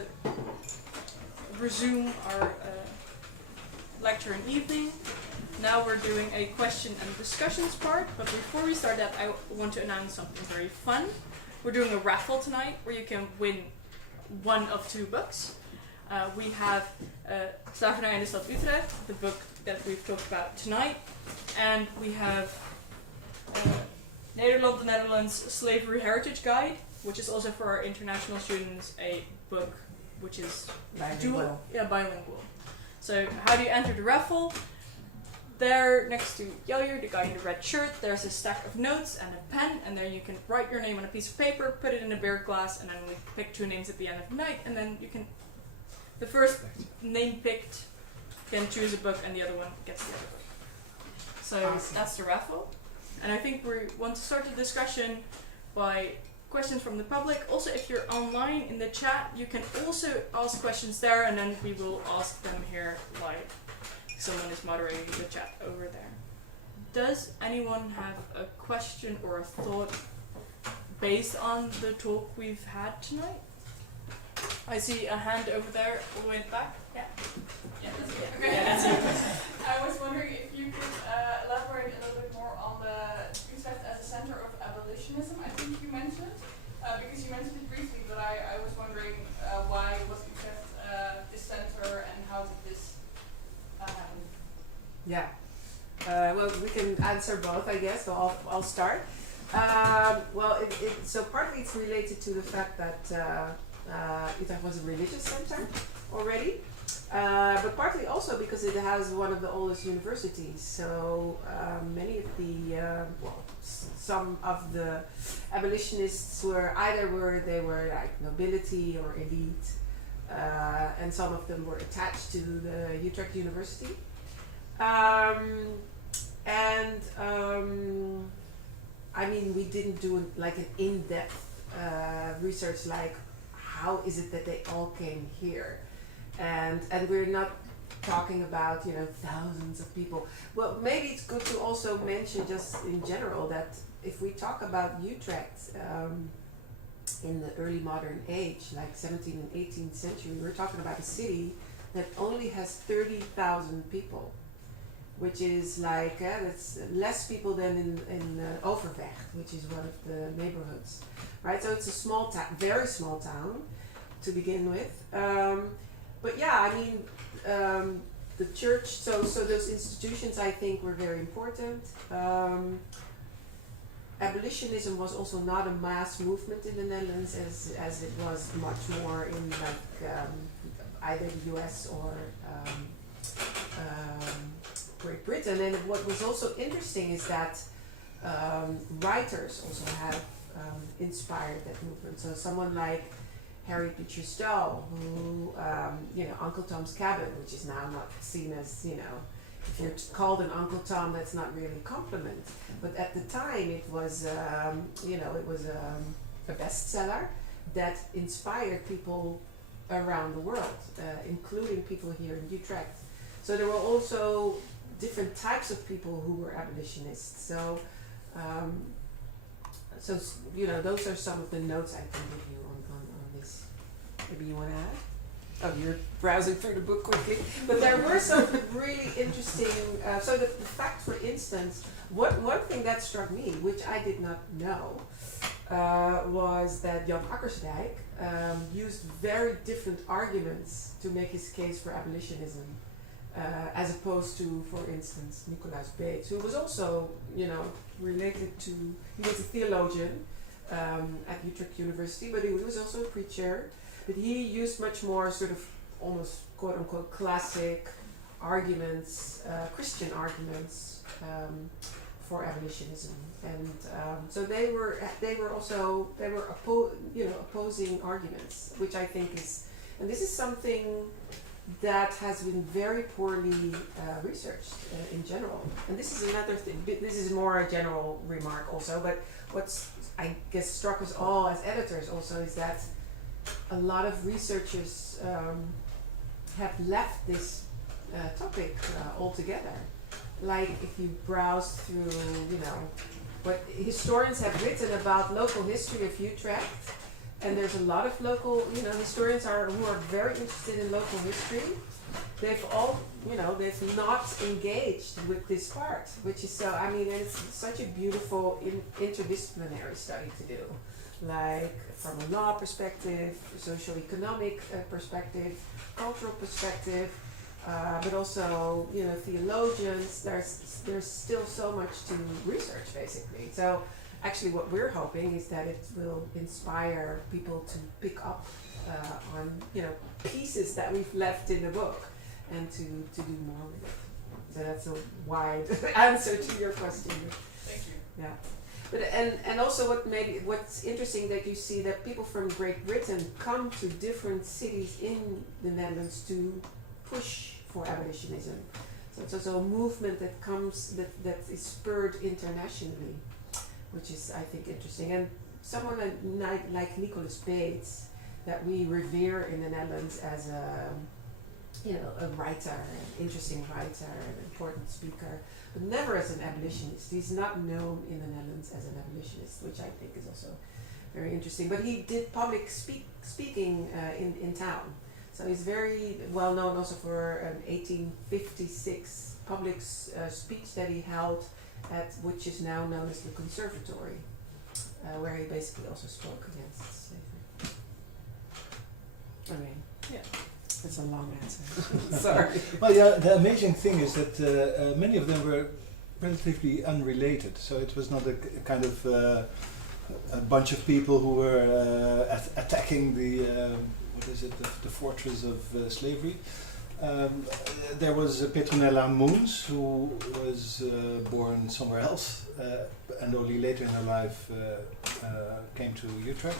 resume our lecture and evening. Now we're doing a question and discussions part, but before we start that, I want to announce something very fun. We're doing a raffle tonight where you can win one of 2 books. We have Slavernij in stad Utrecht, the book that we've talked about tonight, and we have Nederland, the Netherlands Slavery Heritage Guide, which is also for our international students a book which is bilingual. So how do you enter the raffle? There, next to Jellier, the guy in the red shirt, there's a stack of notes and a pen, and there you can write your name on a piece of paper, put it in a beer glass, and then we pick 2 names at the end of the night, and then you can, the first name picked can choose a book, and the other one gets the other book. So Awesome. that's the raffle. And I think we want to start the discussion by questions from the public. Also, if you're online in the chat, you can also ask questions there, and then we will ask them here live. Someone is moderating the chat over there. Does anyone have a question or a thought based on the talk we've had tonight? I see a hand over there, all the way in the back. Yeah. Yeah, that's it. Okay. Yeah, that's you. I was wondering if you could elaborate a little bit more on the Utrecht as a center of abolitionism, I think you mentioned. Because you mentioned it briefly, but I was wondering why was Utrecht this center and how did this happen? Yeah. Well, we can answer both, I guess. So I'll start. So partly it's related to the fact that Utrecht was a religious center already, but partly also because it has one of the oldest universities. So many of the some of the abolitionists were like nobility or elite, and some of them were attached to the Utrecht University. I mean, we didn't do like an in-depth research like how is it that they all came here, and we're not talking about thousands of people. Well, maybe it's good to also mention just in general that if we talk about Utrecht in the early modern age, like 17th and 18th century, we're talking about a city that only has 30,000 people, which is like that's less people than in Overvecht, which is one of the neighborhoods, right? So it's a small town, very small town to begin with. But yeah, I mean, the church. So those institutions, I think, were very important. Abolitionism was also not a mass movement in the Netherlands as it was much more in like either the US or Great Britain. And what was also interesting is that writers also have inspired that movement. So someone like Harry Beecher Stowe, who Uncle Tom's Cabin, which is now not seen as if you're called an Uncle Tom, that's not really a compliment. But at the time, it was a bestseller that inspired people around the world, including people here in Utrecht. So there were also different types of people who were abolitionists. So, those are some of the notes I can give you on this. Maybe you want to add? Oh, you're browsing through the book quickly. But there were some really interesting. So the fact, for instance, one thing that struck me, which I did not know, was that Jan Akkersdijk used very different arguments to make his case for abolitionism, as opposed to, for instance, Nicolaas Beets, who was also, related to. He was a theologian at Utrecht University, but he was also a preacher. But he used much more sort of almost quote-unquote classic arguments, Christian arguments for abolitionism, and so they were opposing arguments, which I think is, and this is something that has been very poorly researched in general. And this is another thing. This is more a general remark also, but what's I guess struck us all as editors also is that a lot of researchers have left this topic altogether. Like if you browse through, what historians have written about local history of Utrecht, and there's a lot of local, historians who are very interested in local history. They've all, they've not engaged with this part, which is so, it's such a beautiful interdisciplinary study to do. Like from a law perspective, socio-economic perspective, cultural perspective, but also, theologians, there's still so much to research basically. So actually what we're hoping is that it will inspire people to pick up on, pieces that we've left in the book and to do more with it. So that's a wide answer to your question. Thank you. Yeah. But and also what's interesting that you see that people from Great Britain come to different cities in the Netherlands to push for abolitionism. So it's also a movement that comes that is spurred internationally, which is I think interesting. And someone like Nicholas Bates, that we revere in the Netherlands as a writer, an interesting writer, an important speaker, but never as an abolitionist. He's not known in the Netherlands as an abolitionist, which I think is also very interesting. But he did public speaking in town. So he's very well known also for an 1856 public speech that he held at which is now known as the Conservatory, where he basically also spoke against slavery. Yeah. It's a long answer. Sorry. Well, yeah, the amazing thing is that many of them were relatively unrelated. So it was not a kind of a bunch of people who were attacking the the fortress of slavery. There was Petronella Moons, who was born somewhere else and only later in her life came to Utrecht.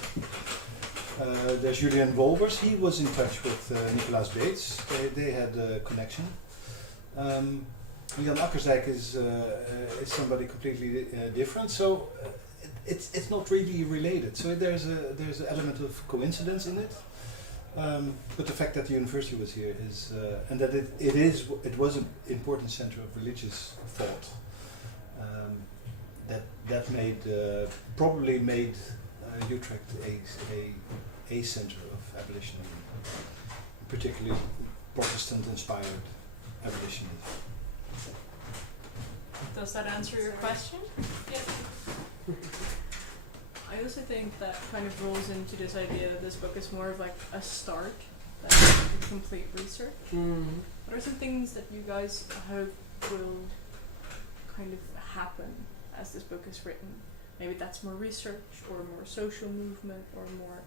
There's Julian Wolbers. He was in touch with Nicolaas Bates. They had a connection. Jan Akkersdijk is somebody completely different. So it's not really related. So there's an element of coincidence in it. But the fact that the university was here is, and that it was an important center of religious thought. That probably made Utrecht a center of abolitionism, particularly Protestant-inspired abolitionism. Does that answer your question? Yes. I also think that kind of rolls into this idea that this book is more of like a start than a complete research. What are some things that you guys hope will kind of happen as this book is written? Maybe that's more research or more social movement or more,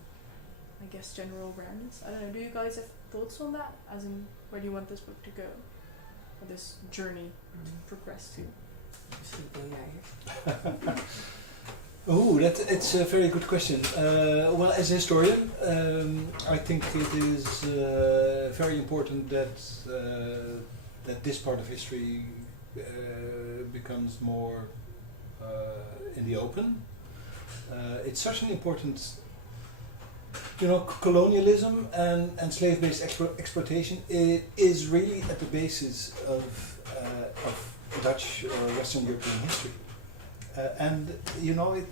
I guess, general awareness. I don't know, do you guys have thoughts on that? As in, where do you want this book to go? Or this journey to progress to? Oh, it's a very good question. Well, as a historian, I think it is very important that this part of history becomes more in the open. It's such an important, colonialism and slave-based exploitation is really at the basis of Dutch or Western European history. And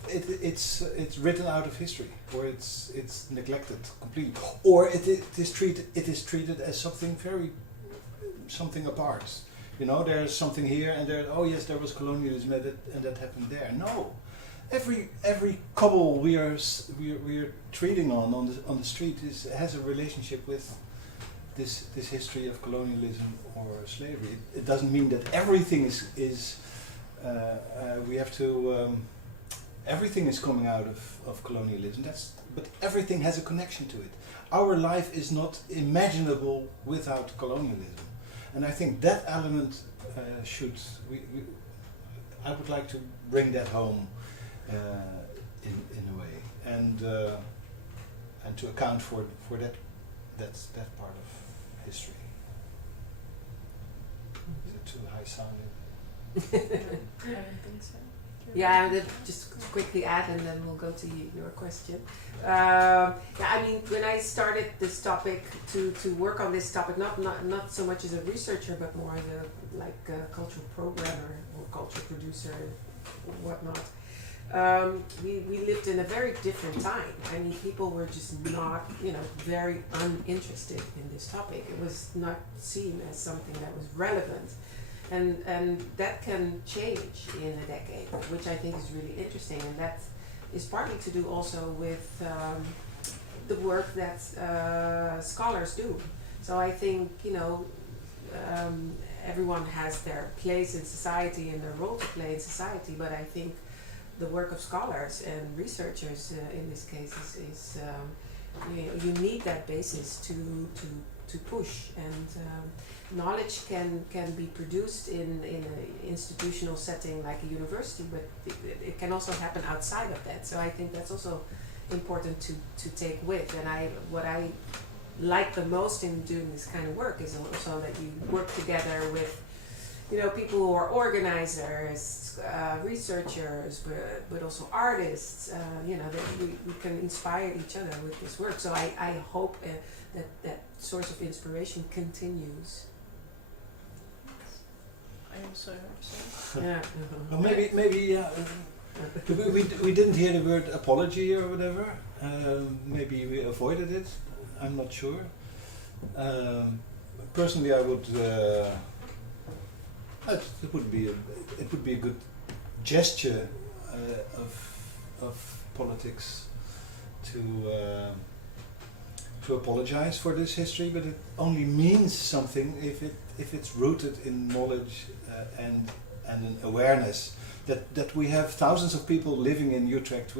it's written out of history, or it's neglected completely, or it is treated as something apart. There's something here, and there was colonialism and that happened there. No, every cobble we are treating on the street has a relationship with this history of colonialism or slavery. It doesn't mean that everything is we have to. Everything is coming out of colonialism. But everything has a connection to it. Our life is not imaginable without colonialism, and I think that element I would like to bring that home in a way, and to account for that part of history. Is it too high sounding? I don't think so. Yeah, and just quickly add, and then we'll go to your question. When I started this topic to work on this topic, not so much as a researcher, but more as a cultural programmer or culture producer or whatnot. we lived in a very different time. I mean, people were just not, very uninterested in this topic. It was not seen as something that was relevant. And that can change in a decade, which I think is really interesting. And that is partly to do also with the work that scholars do. So I think, everyone has their place in society and their role to play in society, but I think the work of scholars and researchers in this case is you need that basis to push, and knowledge can be produced in an institutional setting like a university, but it can also happen outside of that. So I think that's also important to take with. And what I like the most in doing this kind of work is also that you work together with people who are organizers, researchers, but also artists, that we can inspire each other with this work. So I hope that source of inspiration continues. I am so happy. Yeah. Well, maybe we didn't hear the word apology or whatever. Maybe we avoided it. I'm not sure. Personally, I would. It would be a good gesture of politics to apologize for this history, but it only means something if it's rooted in knowledge and an awareness that we have thousands of people living in Utrecht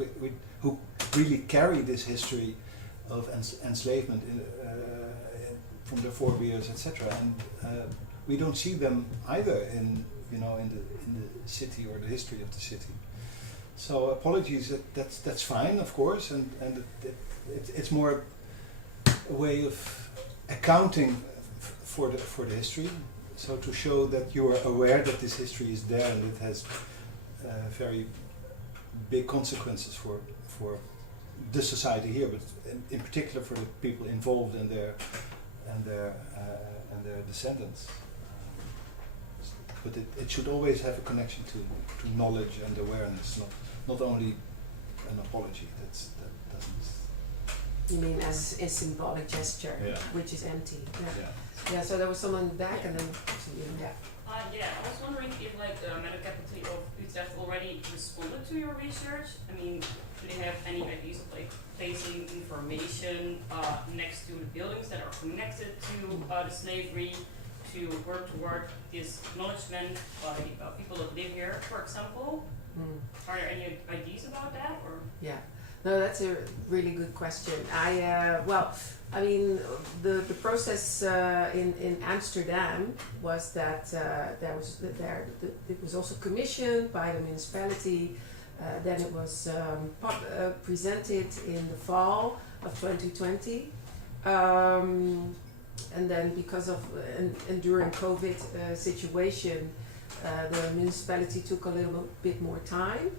who really carry this history of enslavement from their forebears, etc. And we don't see them either in the city or the history of the city. So apologies, that's fine, of course, and it's more a way of accounting for the history. So to show that you are aware that this history is there and it has very big consequences for the society here, but in particular for the people involved and their descendants. But it should always have a connection to knowledge and awareness, not only an apology. That doesn't. You mean as a symbolic gesture, Yeah. which is empty. Yeah. Yeah. Yeah. So there was someone back, and then yeah. I was wondering if the Medicapital of Utrecht already responded to your research. I mean, do they have any ideas of placing information next to the buildings that are connected to the slavery to work toward this acknowledgement by people that live here, for example? Are there any ideas about that, or? Yeah. No, that's a really good question. The process in Amsterdam was that it was also commissioned by the municipality. Then it was presented in the fall of 2020. And then because of and during COVID situation, the municipality took a little bit more time.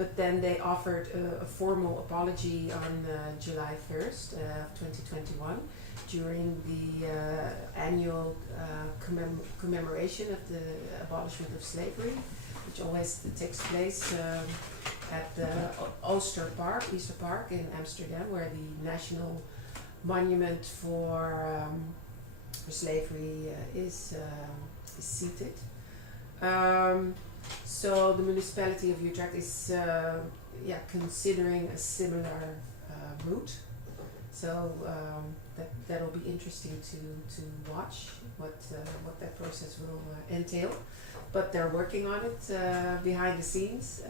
But then they offered a formal apology on July 1st, 2021, during the annual commemoration of the abolishment of slavery, which always takes place at the Easter Park in Amsterdam, where the national monument for slavery is seated. So the municipality of Utrecht is considering a similar route. So that'll be interesting to watch what that process will entail. But they're working on it behind the scenes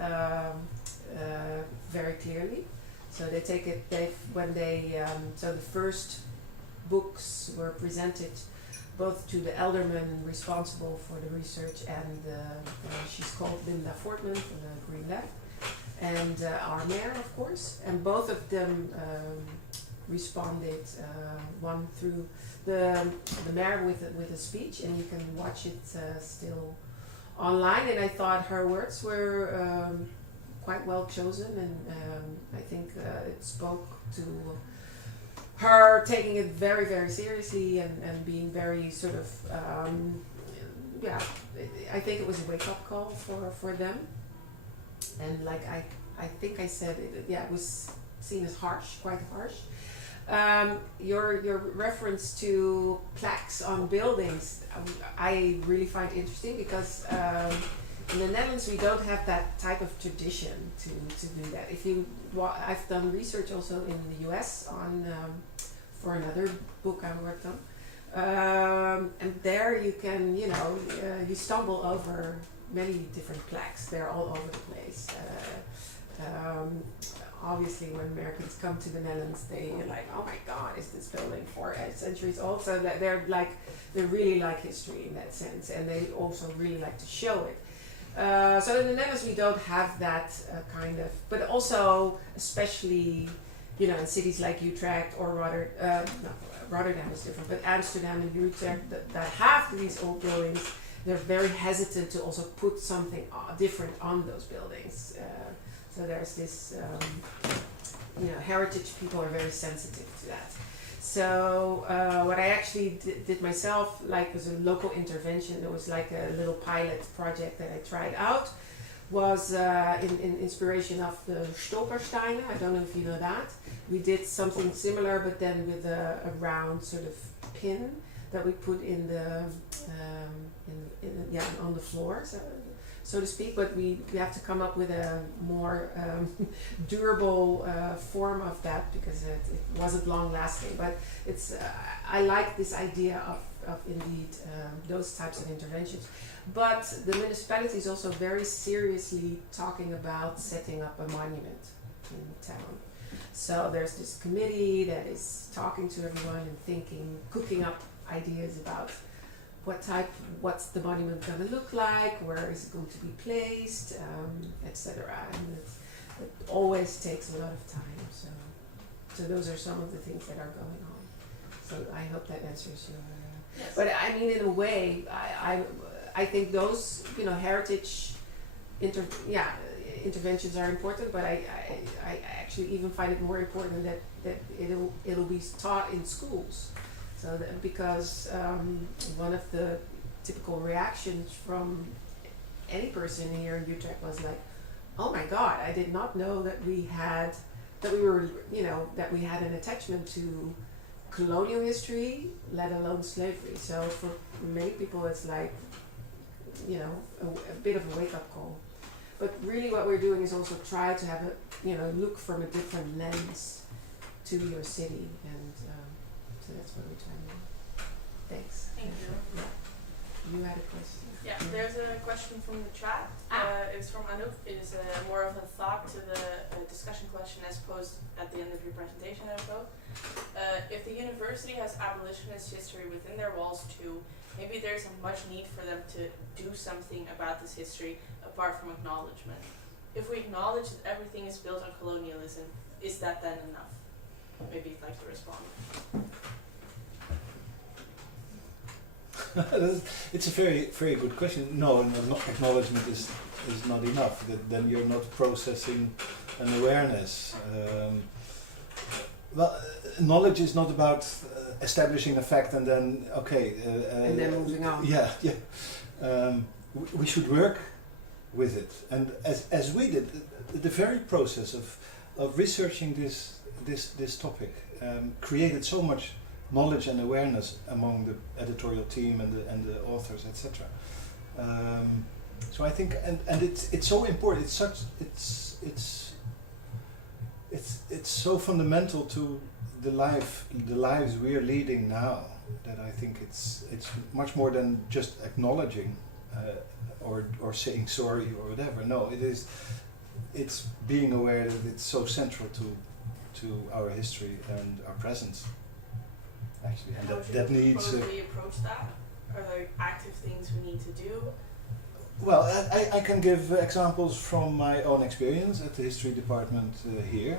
very clearly. So they take it. So the first books were presented both to the alderman responsible for the research and she's called Linda Fortman from the Green Left, and our mayor, of course, and both of them responded. One through the mayor with a speech, and you can watch it still online. And I thought her words were quite well chosen, and I think it spoke to her taking it very, very seriously and being very sort of, I think it was a wake-up call for them. and like I think I said, it was seen as harsh, quite harsh. Your reference to plaques on buildings, I really find interesting because in the Netherlands we don't have that type of tradition to do that. I've done research also in the US on for another book I worked on, and there you can you stumble over many different plaques. They're all over the place. Obviously, when Americans come to the Netherlands, they're like, "Oh my God, is this building 4 centuries old?" So that they really like history in that sense, and they also really like to show it. So in the Netherlands, we don't have that kind of, but also especially, in cities like Utrecht or Rotterdam is different, but Amsterdam and Utrecht that have these old buildings, they're very hesitant to also put something different on those buildings. So there's this, heritage people are very sensitive to that. So what I actually did myself, like was a local intervention, it was like a little pilot project that I tried out, was in inspiration of the Stolpersteinen. I don't know if you know that. We did something similar, but then with a round sort of pin that we put in the on the floor, so to speak. But we have to come up with a more durable form of that because it wasn't long lasting. But it's I like this idea of indeed those types of interventions. But the municipality is also very seriously talking about setting up a monument in town. So there's this committee that is talking to everyone and cooking up ideas about what's the monument going to look like, where is it going to be placed, etc. And it always takes a lot of time. So those are some of the things that are going on. So I hope that answers your. Yes. But I mean, in a way, I think those heritage interventions are important, but I actually even find it more important that it'll be taught in schools. So that because one of the typical reactions from any person here in Utrecht was like, "Oh my God, I did not know that we had an attachment to colonial history, let alone slavery." So for many people, it's like a bit of a wake-up call. But really, what we're doing is also try to have look from a different lens to your city, and so that's what we're trying to do. Thanks. Thank you. Yeah. You had a question. Yeah, there's a question from the chat. It's from Anouk. It is more of a thought to the discussion question as posed at the end of your presentation, Remco. If the university has abolitionist history within their walls too, maybe there's a much need for them to do something about this history apart from acknowledgement. If we acknowledge that everything is built on colonialism, is that then enough? Maybe you'd like to respond. It's a very, very good question. No, acknowledgement is not enough. Then you're not processing an awareness. Knowledge is not about establishing a fact and then and then moving on. Yeah. We should work with it, and as we did, the very process of researching this topic created so much knowledge and awareness among the editorial team and the authors, etc. So I think, and it's so important. It's so fundamental to the lives we are leading now that I think it's much more than just acknowledging or saying sorry or whatever. No, it's being aware that it's so central to our history and our presence. Actually, and that needs. How would we approach that? Are there active things we need to do? Well, I can give examples from my own experience at the history department here,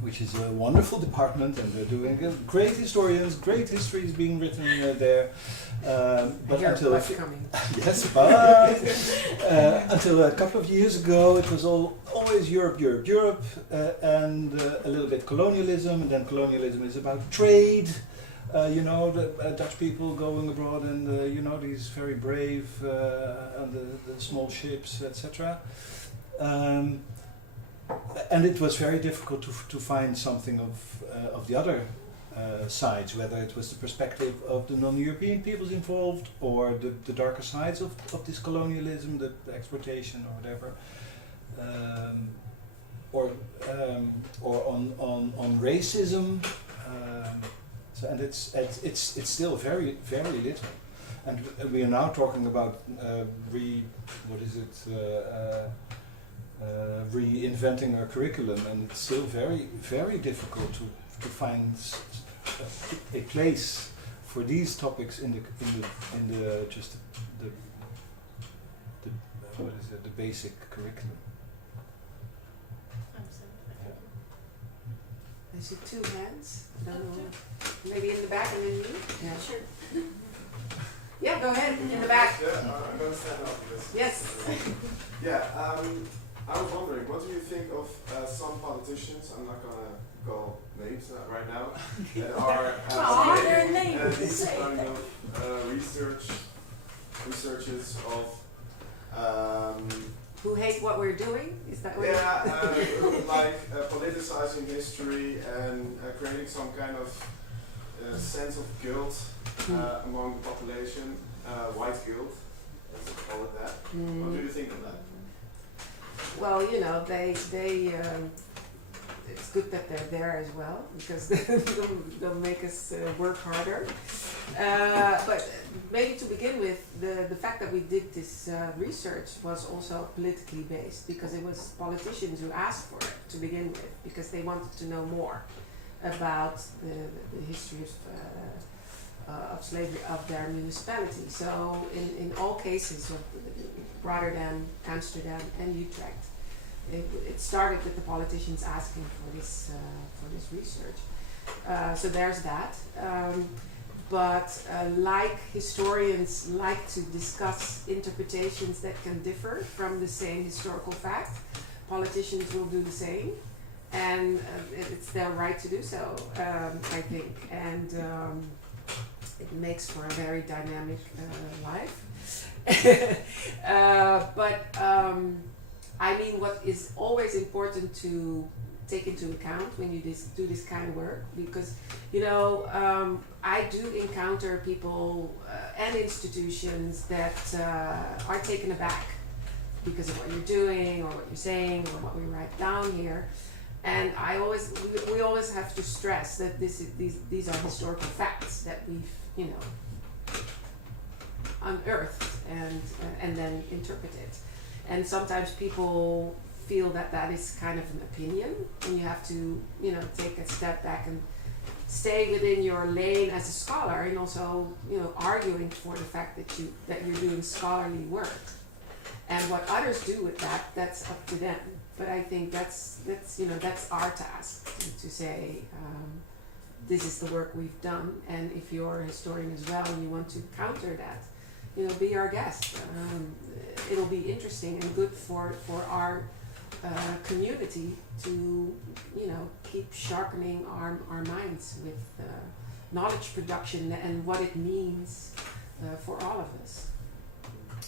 which is a wonderful department, and they're doing great historians, great history is being written there. But until until a couple of years ago, it was always Europe, and a little bit colonialism, and then colonialism is about trade. The Dutch people going abroad and these very brave and the small ships, etc. And it was very difficult to find something of the other sides, whether it was the perspective of the non-European peoples involved or the darker sides of this colonialism, the exploitation or whatever, or on racism. So and it's still very very little, and we are now talking about reinventing our curriculum, and it's still very very difficult to find a place for these topics in the what is it, the basic curriculum. I see two hands. I don't know. Maybe in the back and then you? Yeah. Sure. Yeah, go ahead. In the back. Yeah, I'm going to stand up for this. Yes. Yeah, I was wondering, what do you think of some politicians, I'm not going to call names right now, that are their names. these kind of researches of Who hate what we're doing? Is that what like politicizing history and creating some kind of sense of guilt among the population, white guilt, let's call it that. What do you think of that? Well, you know, they it's good that they're there as well, because they'll make us work harder. But maybe to begin with, the fact that we did this research was also politically based, because it was politicians who asked for it to begin with, because they wanted to know more about the history of slavery of their municipality. So in all cases of Rotterdam, Amsterdam and Utrecht, it started with the politicians asking for this research. So there's that. But like historians like to discuss interpretations that can differ from the same historical fact, politicians will do the same, and it's their right to do so, I think, and it makes for a very dynamic life. But I mean, what is always important to take into account when you do this kind of work, because you know, I do encounter people and institutions that are taken aback because of what you're doing or what you're saying or what we write down here, and we always have to stress that these are historical facts that we've, you know, unearthed and then interpreted. And sometimes people feel that is kind of an opinion, and you have to, you know, take a step back and stay within your lane as a scholar, and also, you know, arguing for the fact that you're doing scholarly work. And what others do with that's up to them. But I think that's you know, that's our task to say, this is the work we've done, and if you're a historian as well and you want to counter that, you know, be our guest. It'll be interesting and good for our community to, you know, keep sharpening our minds with knowledge production and what it means for all of us.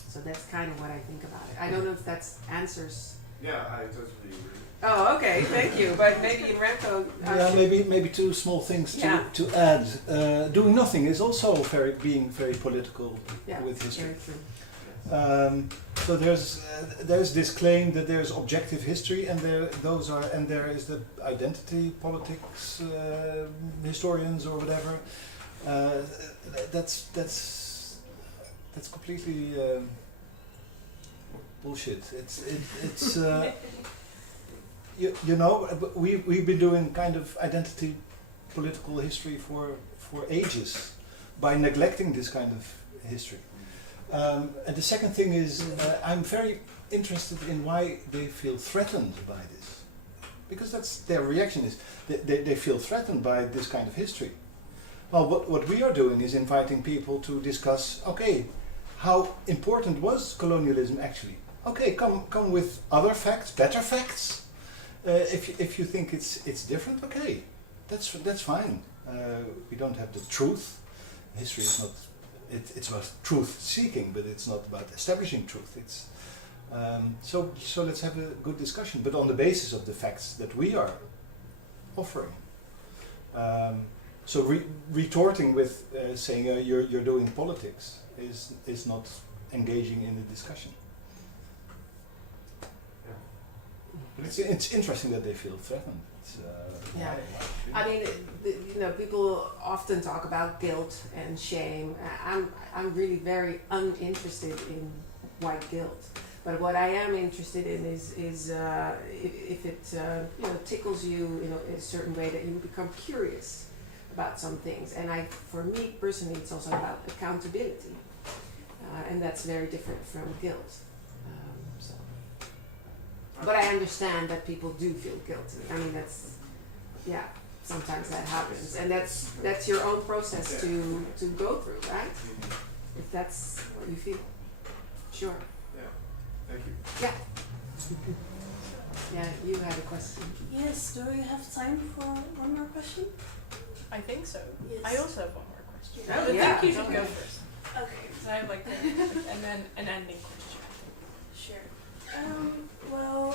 So that's kind of what I think about it. I don't know if that answers. Yeah, I totally agree. Oh, okay, thank you. But maybe Remco. Maybe two small things to add. Doing nothing is also being very political with history. Very true. So there's this claim that there's objective history, and there is the identity politics historians or whatever. That's completely bullshit. It's you know, we've been doing kind of identity political history for ages by neglecting this kind of history. And the second thing is, I'm very interested in why they feel threatened by this, because that's their reaction is they feel threatened by this kind of history. Well, what we are doing is inviting people to discuss, okay, how important was colonialism actually? Okay, come with other facts, better facts. If you think it's different, okay, that's fine. We don't have the truth. History is not. It's about truth seeking, but it's not about establishing truth. It's So let's have a good discussion, but on the basis of the facts that we are offering. So retorting with saying you're doing politics is not engaging in the discussion. But it's interesting that they feel threatened. Yeah. I mean, people often talk about guilt and shame. I'm really very uninterested in white guilt. But what I am interested in is if it tickles you in a certain way that you become curious about some things. And for me personally, it's also about accountability, and that's very different from guilt. But I understand that people do feel guilty. I mean, sometimes that happens, and that's your own process to go through, right? If that's what you feel, sure. Thank you. Yeah. Yeah, you had a question. Yes, do we have time for one more question? I think so. Yes. I also have one more question. Oh, But yeah, I think you should okay. go first. Okay, So I have like and then an ending question. sure. Well,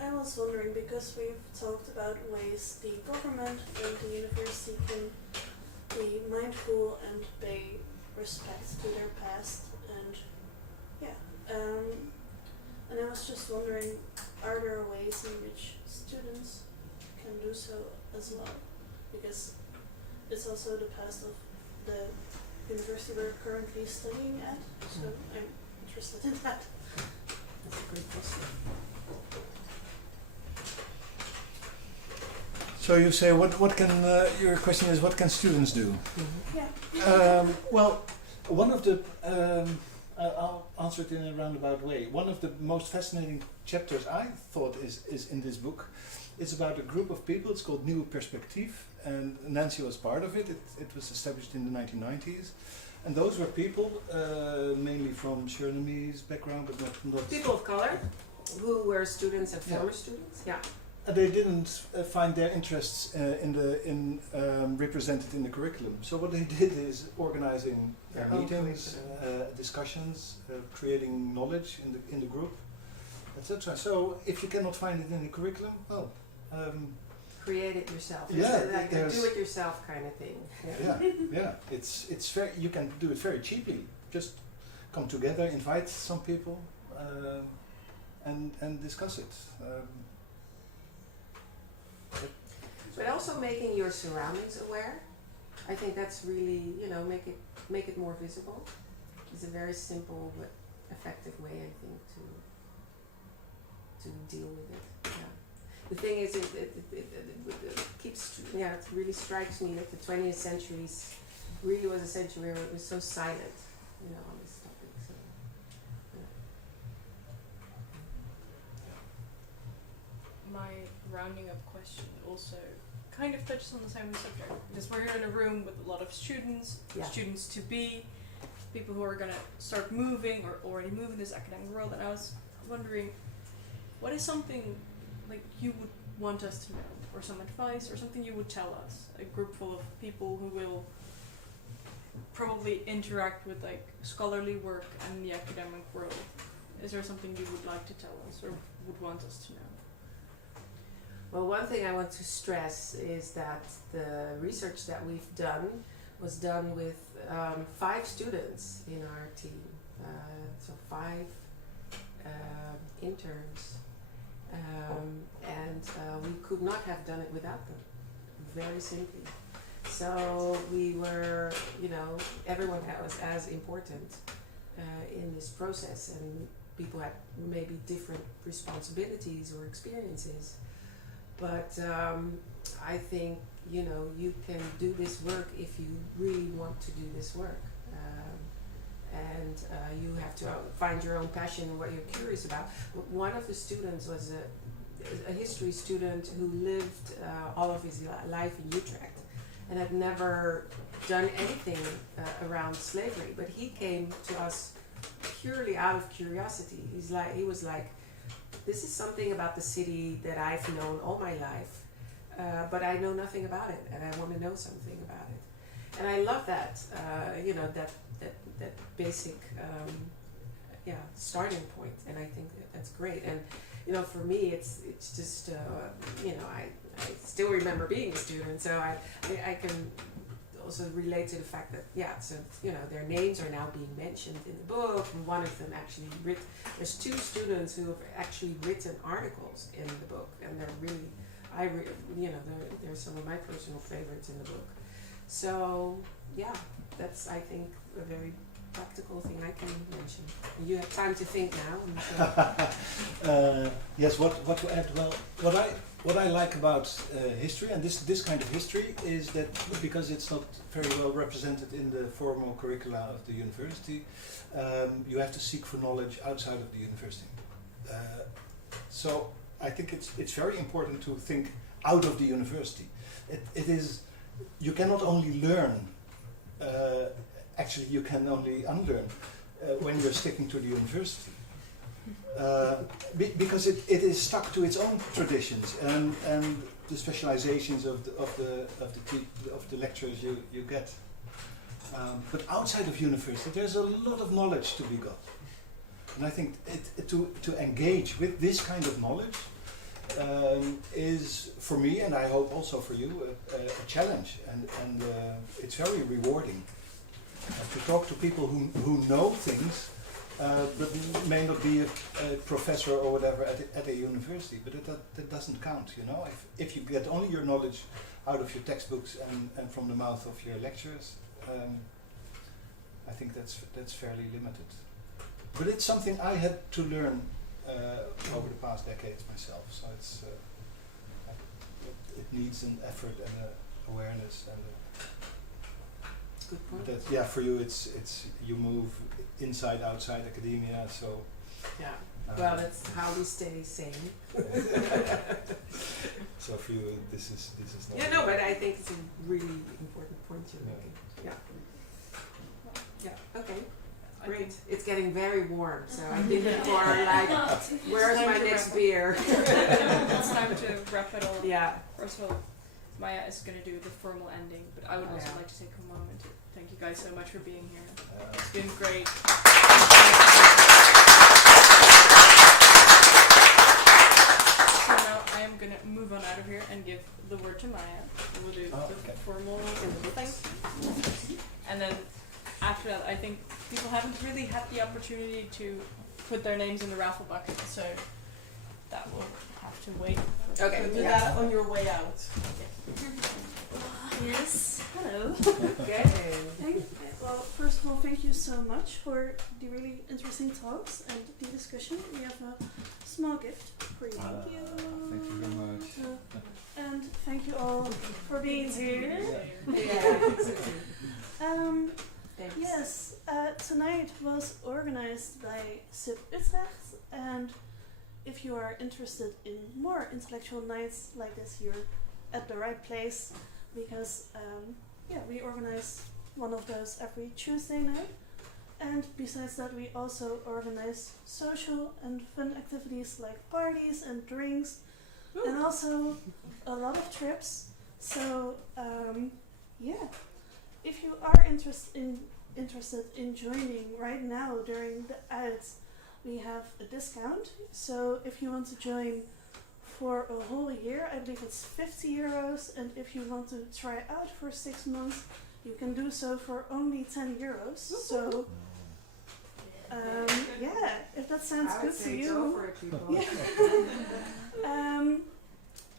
I was wondering, because we've talked about ways the government and the university can be mindful and pay respect to their past, and and I was just wondering, are there ways in which students can do so as well? Because it's also the past of the university we're currently studying at, so I'm interested in that. That's a great question. So you say what can your question is what can students do? Yeah. Well, one of the I'll answer it in a roundabout way. One of the most fascinating chapters I thought is in this book. It's about a group of people. It's called Nieuwe Perspectief, and Nancy was part of it. It was established in the 1990s, and those were people mainly from Surinamese background, but not People of color who were students and former students. Yeah. They didn't find their interests represented in the curriculum. So what they did is organizing Their own meetings, discussions, creating knowledge in the group, etc. So if you cannot find it in the curriculum, well, Create it yourself. Yeah, It's like a there's- do-it-yourself kind of thing. yeah, it's very. You can do it very cheaply. Just come together, invite some people, and discuss it. But also making your surroundings aware. I think that's really, make it more visible. It's a very simple but effective way, I think, to deal with it. Yeah. The thing is, it keeps, it really strikes me that the 20th century really was a century where it was so silent, on this topic. So, My rounding up question also kind of touches on the same subject, because we're here in a room with a lot of students, students to be, people who are going to start moving or already move in this academic world, and I was wondering, what is something like you would want us to know, or some advice, or something you would tell us, a group full of people who will probably interact with like scholarly work and the academic world. Is there something you would like to tell us or would want us to know? Well, one thing I want to stress is that the research that we've done was done with 5 students in our team, so 5 interns, and we could not have done it without them, very simply. So we were, everyone was as important in this process, and people had maybe different responsibilities or experiences. But I think, you can do this work if you really want to do this work. And you have to find your own passion and what you're curious about. One of the students was a history student who lived all of his life in Utrecht and had never done anything around slavery. But he came to us purely out of curiosity. He was like, this is something about the city that I've known all my life, but I know nothing about it, and I want to know something about it. And I love that, that basic starting point, and I think that's great. And for me, it's just I still remember being a student, so I can also relate to the fact that their names are now being mentioned in the book, and one of them actually there's 2 students who have actually written articles in the book, and they're really they're some of my personal favorites in the book. So that's, I think, a very practical thing I can mention. You have time to think now. Yes, what to add? Well, what I like about history, and this kind of history, is that because it's not very well represented in the formal curricula of the university, you have to seek for knowledge outside of the university. So I think it's very important to think out of the university. It is, you cannot only learn, actually you can only unlearn when you're sticking to the university. Because it is stuck to its own traditions and the specializations of the lecturers you get. But outside of university, there's a lot of knowledge to be got, and I think to engage with this kind of knowledge is, for me, and I hope also for you, a challenge, and it's very rewarding to talk to people who know things. But may not be a professor or whatever at a university, but that doesn't count, If you get only your knowledge out of your textbooks and from the mouth of your lecturers, I think that's fairly limited. But it's something I had to learn over the past decades myself, so it needs an effort and an awareness and Good point. that, for you it's you move inside outside academia, so Well, that's how we stay sane. so for you this is not Yeah, no, but I think it's a really important point you're making. Yeah. Okay. Great. It's getting very warm, so I think people are like, where's my next beer? It's time to wrap it all. Yeah. First of all, Maya is going to do the formal ending, but I would also like to take a moment to thank you guys so much for being here. It's been great. So now I am going to move on out of here and give the word to Maya. We'll do the formal thing. And then after that, I think people haven't really had the opportunity to put their names in the raffle bucket, so that will have to wait. Okay. Do that on your way out. Yes. Hello. Okay. Well, first of all, thank you so much for the really interesting talks and the discussion. We have a small gift for you. Thank you very much. And thank you all for being here. Thanks. Yes, tonight was organized by SIB Utrecht, and if you are interested in more intellectual nights like this, you're at the right place, because we organize one of those every Tuesday night. And besides that, we also organize social and fun activities like parties and drinks, and also a lot of trips. So if you are interested in joining right now during the ads, we have a discount. So if you want to join for a whole year, I believe it's €50, and if you want to try out for 6 months, you can do so for only €10. So if that sounds good to you. Go for it, people.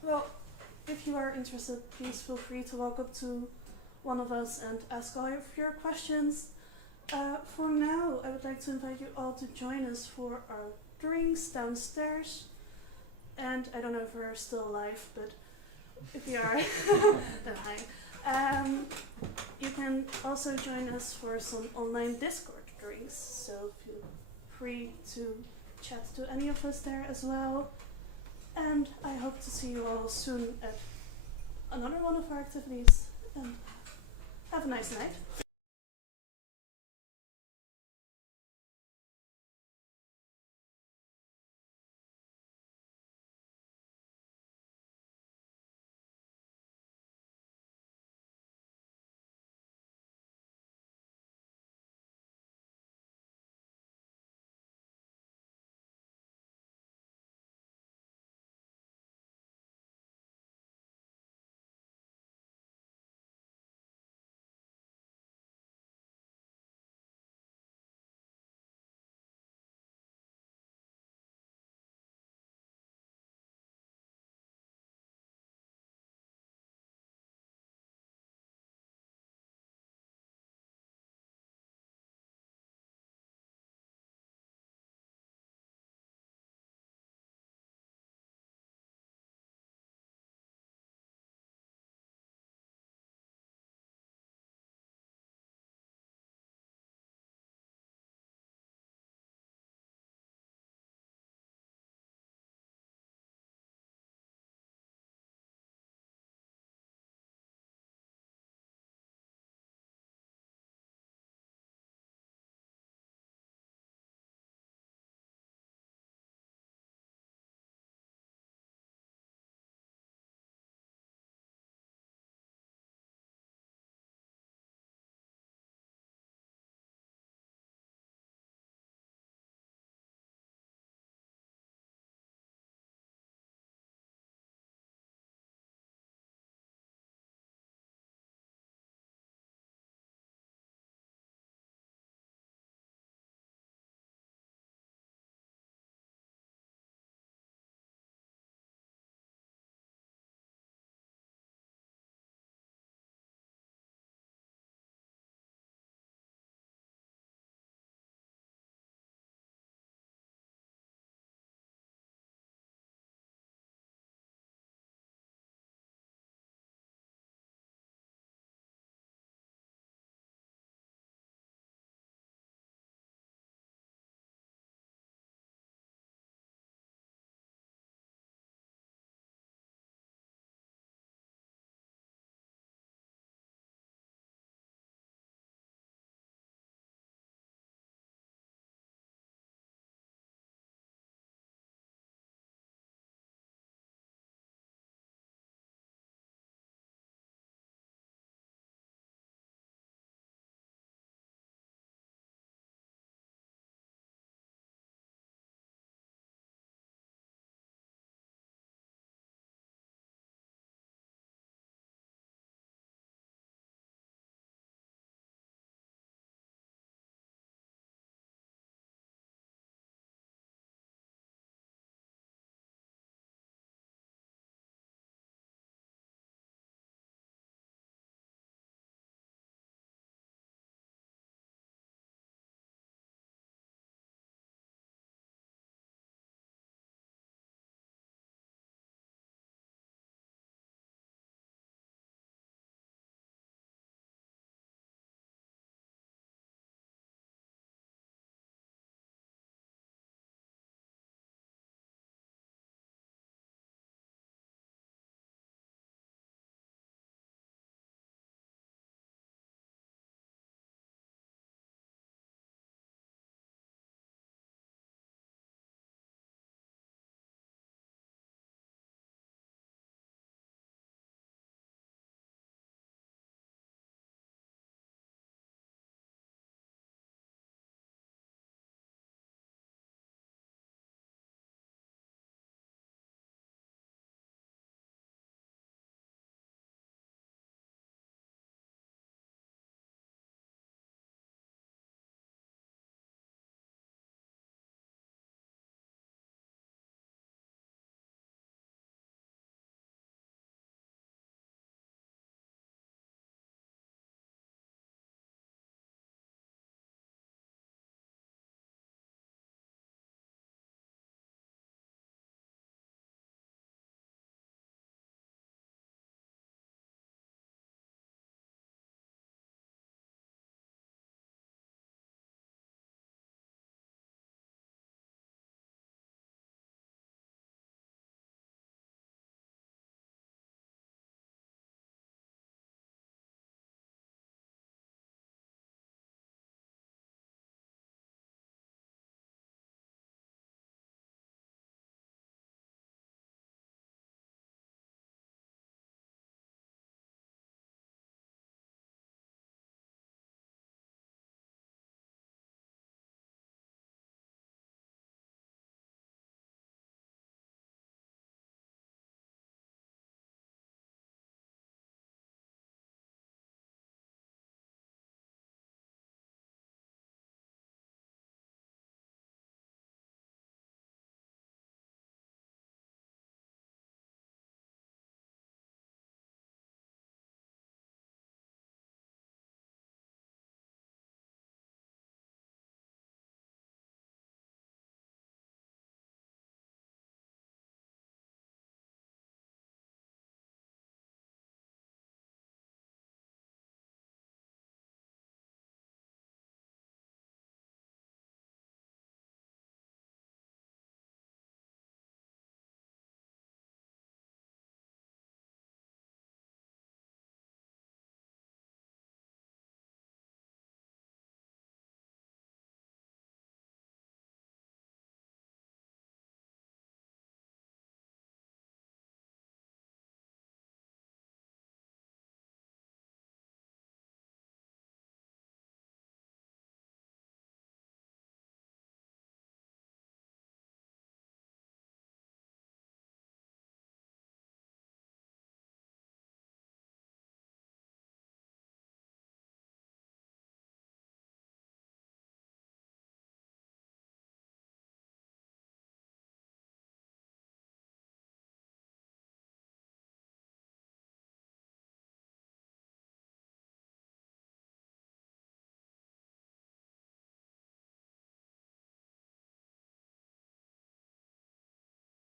Well, if you are interested, please feel free to walk up to one of us and ask all of your questions. For now, I would like to invite you all to join us for our drinks downstairs. And I don't know if we're still alive, but if we are, then hi. You can also join us for some online Discord drinks, so feel free to chat to any of us there as well. And I hope to see you all soon at another one of our activities. And have a nice night.